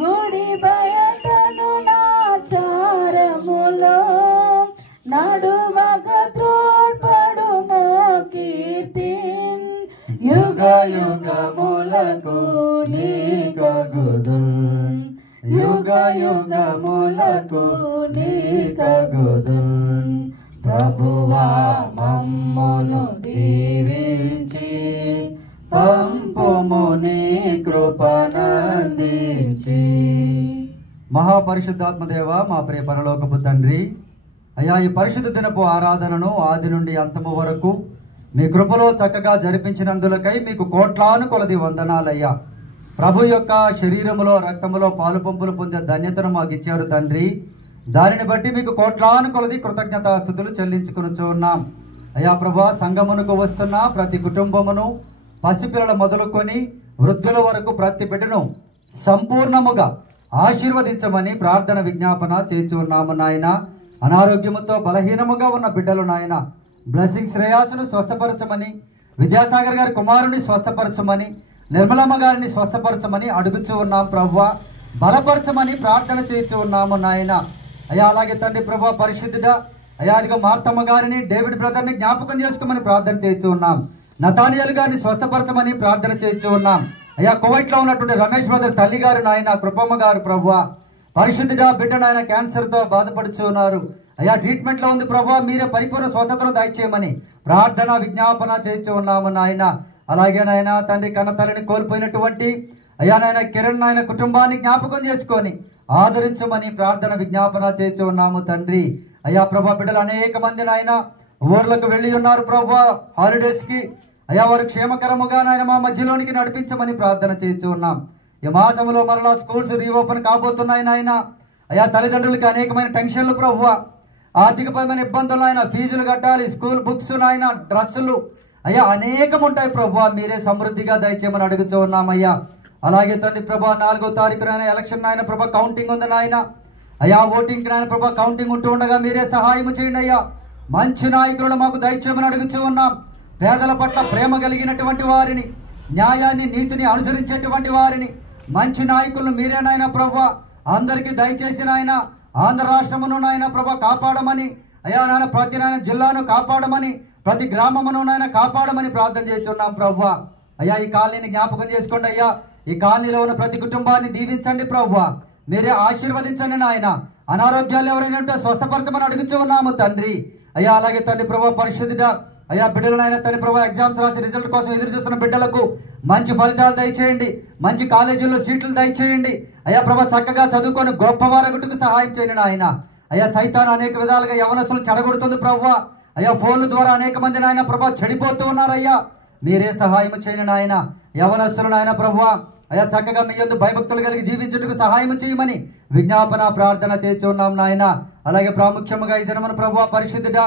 గుడి బయటను నాచారములో నడువగ తోడ్పడుమో కీర్తి యుగ యుగములకు నీ కగుదున్ యుగ యుగములకు నీ కగుదున్ ప్రభువా మమ్మును దీవించి పంపుము నీ కృపనందించి. మహాపరిశుద్ధాత్మదేవ మా ప్రియ పరలోకపు తండ్రి, అయ్యా ఈ పరిశుద్ధ దినపు ఆరాధనను ఆది నుండి అంతము వరకు మీ కృపలో చక్కగా జరిపించినందులకై మీకు కోట్లాను కొలది వందనాలయ్యా. ప్రభు యొక్క శరీరములో రక్తములో పాలు పంపులు పొందే ధన్యతను మాకు ఇచ్చారు తండ్రి. దానిని బట్టి మీకు కోట్లాను కొలది కృతజ్ఞతాస్తుతులు చెల్లించుకొనుచు ఉన్నాం. అయ్యా ప్రభా, సంఘమునకు వస్తున్న ప్రతి కుటుంబమును పసిపిల్లల మొదలుకొని వృద్ధుల వరకు ప్రతి బిడ్డను సంపూర్ణముగా ఆశీర్వదించమని ప్రార్థన విజ్ఞాపన చేసి ఉన్నాము నాయన. అనారోగ్యముతో బలహీనముగా ఉన్న బిడ్డలు నాయన బ్లెస్సింగ్ శ్రేయాసును స్వస్థపరచమని, విద్యాసాగర్ గారి కుమారుని స్వస్థపరచమని, నిర్మలమ్మ గారిని స్వస్థపరచమని అడుగుచూ ఉన్నాం ప్రభువా. బలపరచమని ప్రార్థన చేసి ఉన్నాము నాయన. అయ్యా అలాగే తండ్రి ప్రభా పరిశుద్ధుడా, అయ్యా అదిగో మార్తమ్మ గారిని, డేవిడ్ బ్రదర్ని జ్ఞాపకం చేసుకోమని ప్రార్థన చేసి ఉన్నాం. నతానియల్ గారిని స్వస్థపరచమని ప్రార్థన చేసి ఉన్నాం. అయ్యా కువైట్లో ఉన్నటువంటి రమేష్ బ్రదర్ తల్లి గారు నాయన, కృపమ్మ గారు ప్రభువా పరిశుద్ధుడా, బిడ్డ నాయన క్యాన్సర్తో బాధపడుచు ఉన్నారు. అయ్యా ట్రీట్మెంట్లో ఉంది ప్రభువా, మీరే పరిపూర్ణ స్వస్థతను దయచేయమని ప్రార్థన విజ్ఞాపన చేసి ఉన్నాము నాయన. అలాగే నాయన తండ్రి కన్న తల్లిని కోల్పోయినటువంటి అయ్యా నాయన కిరణ్ నాయన కుటుంబాన్ని జ్ఞాపకం చేసుకొని ఆదరించమని ప్రార్థన విజ్ఞాపన చేసి ఉన్నాము తండ్రి. అయ్యా ప్రభా బిడ్డలు అనేక మంది నాయన ఊర్లకు వెళ్ళి ఉన్నారు ప్రభా హాలిడేస్కి. అయ్యా వారు క్షేమకరముగా నాయన మా మధ్యలోనికి నడిపించమని ప్రార్థన చేసి ఉన్నాం. ఈ మాసంలో మరలా స్కూల్స్ రీఓపెన్ కాబోతున్నాయి నాయన. అయ్యా తల్లిదండ్రులకి అనేకమైన టెన్షన్లు ప్రభువా, ఆర్థికపరమైన ఇబ్బందులు ఆయన, ఫీజులు కట్టాలి, స్కూల్ బుక్స్ నాయన, డ్రెస్సులు అయ్యా అనేకం ఉంటాయి ప్రభువా, మీరే సమృద్ధిగా దయచేయమని అడుగుతూ ఉన్నామయ్యా. అలాగే తండ్రి ప్రభా 4వ తారీఖున ఎలక్షన్ నాయన ప్రభా కౌంటింగ్ ఉంది నాయన. అయ్యా ఓటింగ్ నాయన ప్రభా కౌంటింగ్ ఉంటూ ఉండగా మీరే సహాయం చేయండి అయ్యా. మంచి నాయకులను మాకు దయచేయమని అడుగుతూ ఉన్నాం. పేదల పట్ల ప్రేమ కలిగినటువంటి వారిని, న్యాయాన్ని నీతిని అనుసరించేటువంటి వారిని, మంచి నాయకులను మీరే నాయన ప్రభా అందరికీ దయచేసి నాయన ఆంధ్ర రాష్ట్రమును నాయన ప్రభా కాపాడమని, అయ్యా నాయన ప్రతి నాయన జిల్లాను కాపాడమని, ప్రతి గ్రామమును నాయన కాపాడమని ప్రార్థన చేస్తున్నాం ప్రభువా. అయ్యా ఈ కాలనీని జ్ఞాపకం చేసుకోండి అయ్యా. ఈ కాలనీలో ఉన్న ప్రతి కుటుంబాన్ని దీవించండి ప్రభువా, మీరే ఆశీర్వదించండి నాయన. అనారోగ్యాలు ఎవరైనా ఉంటే స్వస్థపరచమని అడుగుతూ ఉన్నాము తండ్రి. అయ్యా అలాగే తండ్రి ప్రభా పరిశుద్ధుడా, అయ్యా బిడ్డలనైనా తండ్రి ప్రభా ఎగ్జామ్స్ రాసి రిజల్ట్ కోసం ఎదురు చూస్తున్న బిడ్డలకు మంచి ఫలితాలు దయచేయండి, మంచి కాలేజీల్లో సీట్లు దయచేయండి. అయ్యా ప్రభా చక్కగా చదువుకొని గొప్పవారగుట్టుకు సహాయం చేయండి నాయన. అయ్యా సైతాన్ అనేక విధాలుగా యవనస్తులు చెడగొడుతుంది ప్రభువా. అయ్యా ఫోన్ల ద్వారా అనేక మంది నాయన ప్రభా చెడిపోతూ ఉన్నారయ్యా, మీరే సహాయం చేయండి నాయన. యవనస్తులు నాయన ప్రభువా అయ్యా చక్కగా మీ యందు భయభక్తులు కలిగి జీవించుటకు సహాయం చేయమని విజ్ఞాపన ప్రార్థన చేసి ఉన్నాం నాయన. అలాగే ప్రాముఖ్యంగా ఈ దినమున ప్రభువా పరిశుద్ధుడా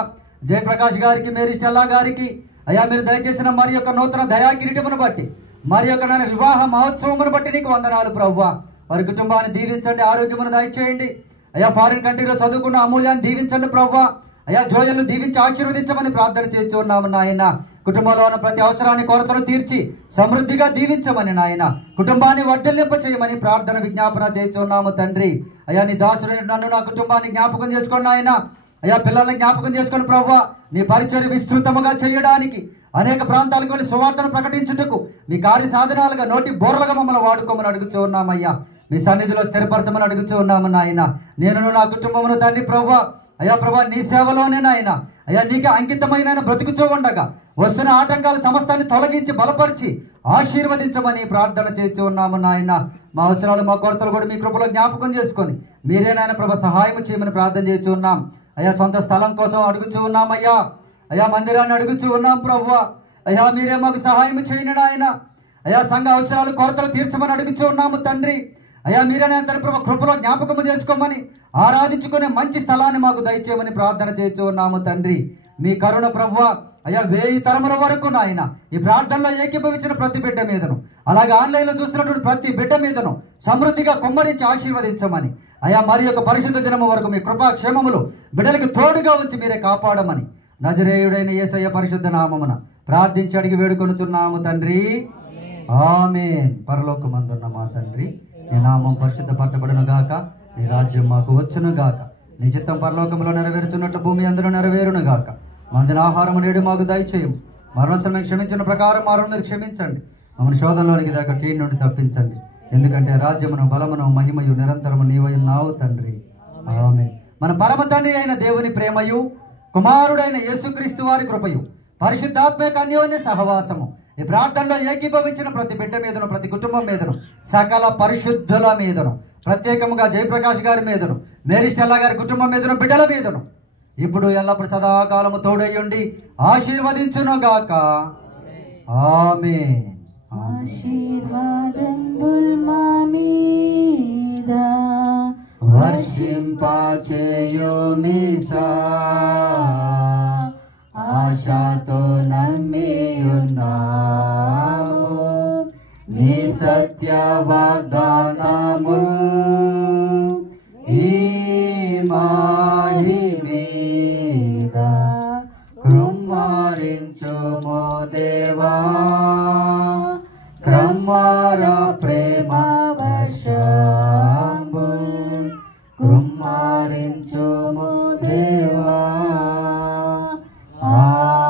జయప్రకాష్ గారికి, మేరీ స్టెల్లా గారికి అయ్యా మీరు దయచేసిన మరి యొక్క నూతన దయాకిరీటమును బట్టి, మరి యొక్క నాయన వివాహ మహోత్సవమును బట్టి నీకు వందనాలు ప్రభువా. వారి కుటుంబాన్ని దీవించండి, ఆరోగ్యమును దయచేయండి. అయ్యా ఫారిన్ కంట్రీలో చదువుకున్న అమూల్యాన్ని దీవించండి ప్రభువా. అయ్యా జోయలను దీవించి ఆశీర్వదించమని ప్రార్థన చేసి ఉన్నాము నాయన. కుటుంబంలో ఉన్న ప్రతి అవసరాన్ని కొరతను తీర్చి సమృద్ధిగా దీవించమని నాయన, కుటుంబాన్ని వర్ధిల్లింప చేయమని ప్రార్థన విజ్ఞాపన చేసి ఉన్నాము తండ్రి. అయ్యా నీ దాసుడు నన్ను నా కుటుంబాన్ని జ్ఞాపకం చేసుకోండి నాయన. అయ్యా పిల్లల్ని జ్ఞాపకం చేసుకొని ప్రభువా నీ పరిచర్య విస్తృతముగా చేయడానికి అనేక ప్రాంతాలకు వెళ్ళి సువార్తను ప్రకటించుటకు మీ కార్య సాధనాలుగా నోటి బోర్లుగా మమ్మల్ని వాడుకోమని అడుగుతూ ఉన్నామయ్యా. మీ సన్నిధిలో స్థిరపరచమని అడుగుతూ ఉన్నాము నాయన. నేను నా కుటుంబమును తండ్రి ప్రభా, అయ్యా ప్రభా నీ సేవలోనే నాయన అయ్యా నీకే అంకితమైన బ్రతుకుతూ ఉండగా వస్తున్న ఆటంకాలు సమస్తాన్ని తొలగించి బలపరిచి ఆశీర్వదించమని ప్రార్థన చేస్తూ ఉన్నాము నాయన. మా అవసరాలు మా కొరతలు కూడా మీ కృపలో జ్ఞాపకం చేసుకొని మీరే నాయన ప్రభా సహాయం చేయమని ప్రార్థన చేస్తూ ఉన్నాం అయ్యా. సొంత స్థలం కోసం అడుగుతూ ఉన్నామయ్యా. అయ్యా మందిరాన్ని అడుగుతూ ఉన్నాం ప్రభువా. అయ్యా మీరే మాకు సహాయం చేయండి నాయన. అయ్యా సంఘ అవసరాలు కొరతలు తీర్చమని అడుగుతూ ఉన్నాము తండ్రి. అయ్యా మీరే తండ్రి ప్రభా కృపలో జ్ఞాపకము చేసుకోమని ఆరాధించుకునే మంచి స్థలాన్ని మాకు దయచేయమని ప్రార్థన చేస్తూ ఉన్నాము తండ్రి. మీ కరుణ ప్రభువా అయ్యా 1000 తరముల వరకు నాయన ఈ ప్రార్థనలో ఏకీభవించిన ప్రతి బిడ్డ మీదను, అలాగే ఆన్లైన్లో చూసినటువంటి ప్రతి బిడ్డ మీదను సమృద్ధిగా కుమ్మరించి ఆశీర్వదించమని అయ్యా మరి యొక్క పరిశుద్ధ దినము వరకు మీ కృపా క్షేమములు బిడ్డలకు తోడుగా ఉంచి మీరే కాపాడమని నజరేయుడైన యేసయ్య పరిశుద్ధ నామమున ప్రార్థించి అడిగి వేడుకొనుచున్నాము తండ్రి. ఆమేన్. పరలోకమందున్న మా తండ్రి, నీ నామం పరిశుద్ధపరచబడును గాక, నీ రాజ్యం మాకు వచ్చును గాక, నీ చిత్తం పరలోకంలో నెరవేరుచున్నట్లు భూమి అందరూ నెరవేరును గాక. మన ఆహారము నేడు మాకు దయచేయము, మరణోత్సవం మేము క్షమించిన ప్రకారం మారను మీరు క్షమించండి, మమ్మల్ని శోధనలోనికి దాకా కీడు నుండి తప్పించండి. ఎందుకంటే రాజ్యమును బలమును మహిమయు నిరంతరము నీవై ఉన్నావు తండ్రి. ఆమేన్. మన పరమ తండ్రి అయిన దేవుని ప్రేమయు కుమారుడైన యేసుక్రీస్తు వారి కృపయు పరిశుద్ధాత్మ యొక్క అన్యోన్య సహవాసము ఈ ప్రార్థనలో ఏకీభవించిన ప్రతి బిడ్డ మీదను, ప్రతి కుటుంబం మీదను, సకల పరిశుద్ధుల మీదను, ప్రత్యేకముగా జయప్రకాష్ గారి మీదను, మేరీ స్టెల్లా గారి కుటుంబం మీదను, బిడ్డల మీదను ఇప్పుడు ఎల్లప్పుడు సదాకాలము తోడయ్యుండి ఆశీర్వదించును గాక. ఆమేన్. ఆశీర్వాదంబుల్ మా మీద వర్షింపచేయుమిసా, ఆశతో నమ్మియున్నాము నీ సత్య వాగ్దానము. ఈ మాహి మీద కృమ్మరించుమో దేవా, క్రమ్మర ప్రేమ వర్షంబు కృమ్మరించుమో దేవా. ఆమేన్.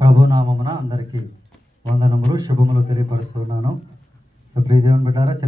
ప్రభునామమున అందరికీ వందనములు శుభములు తెలియపరుస్తున్నాను. ప్రియ దేవుని బిడ్డారా.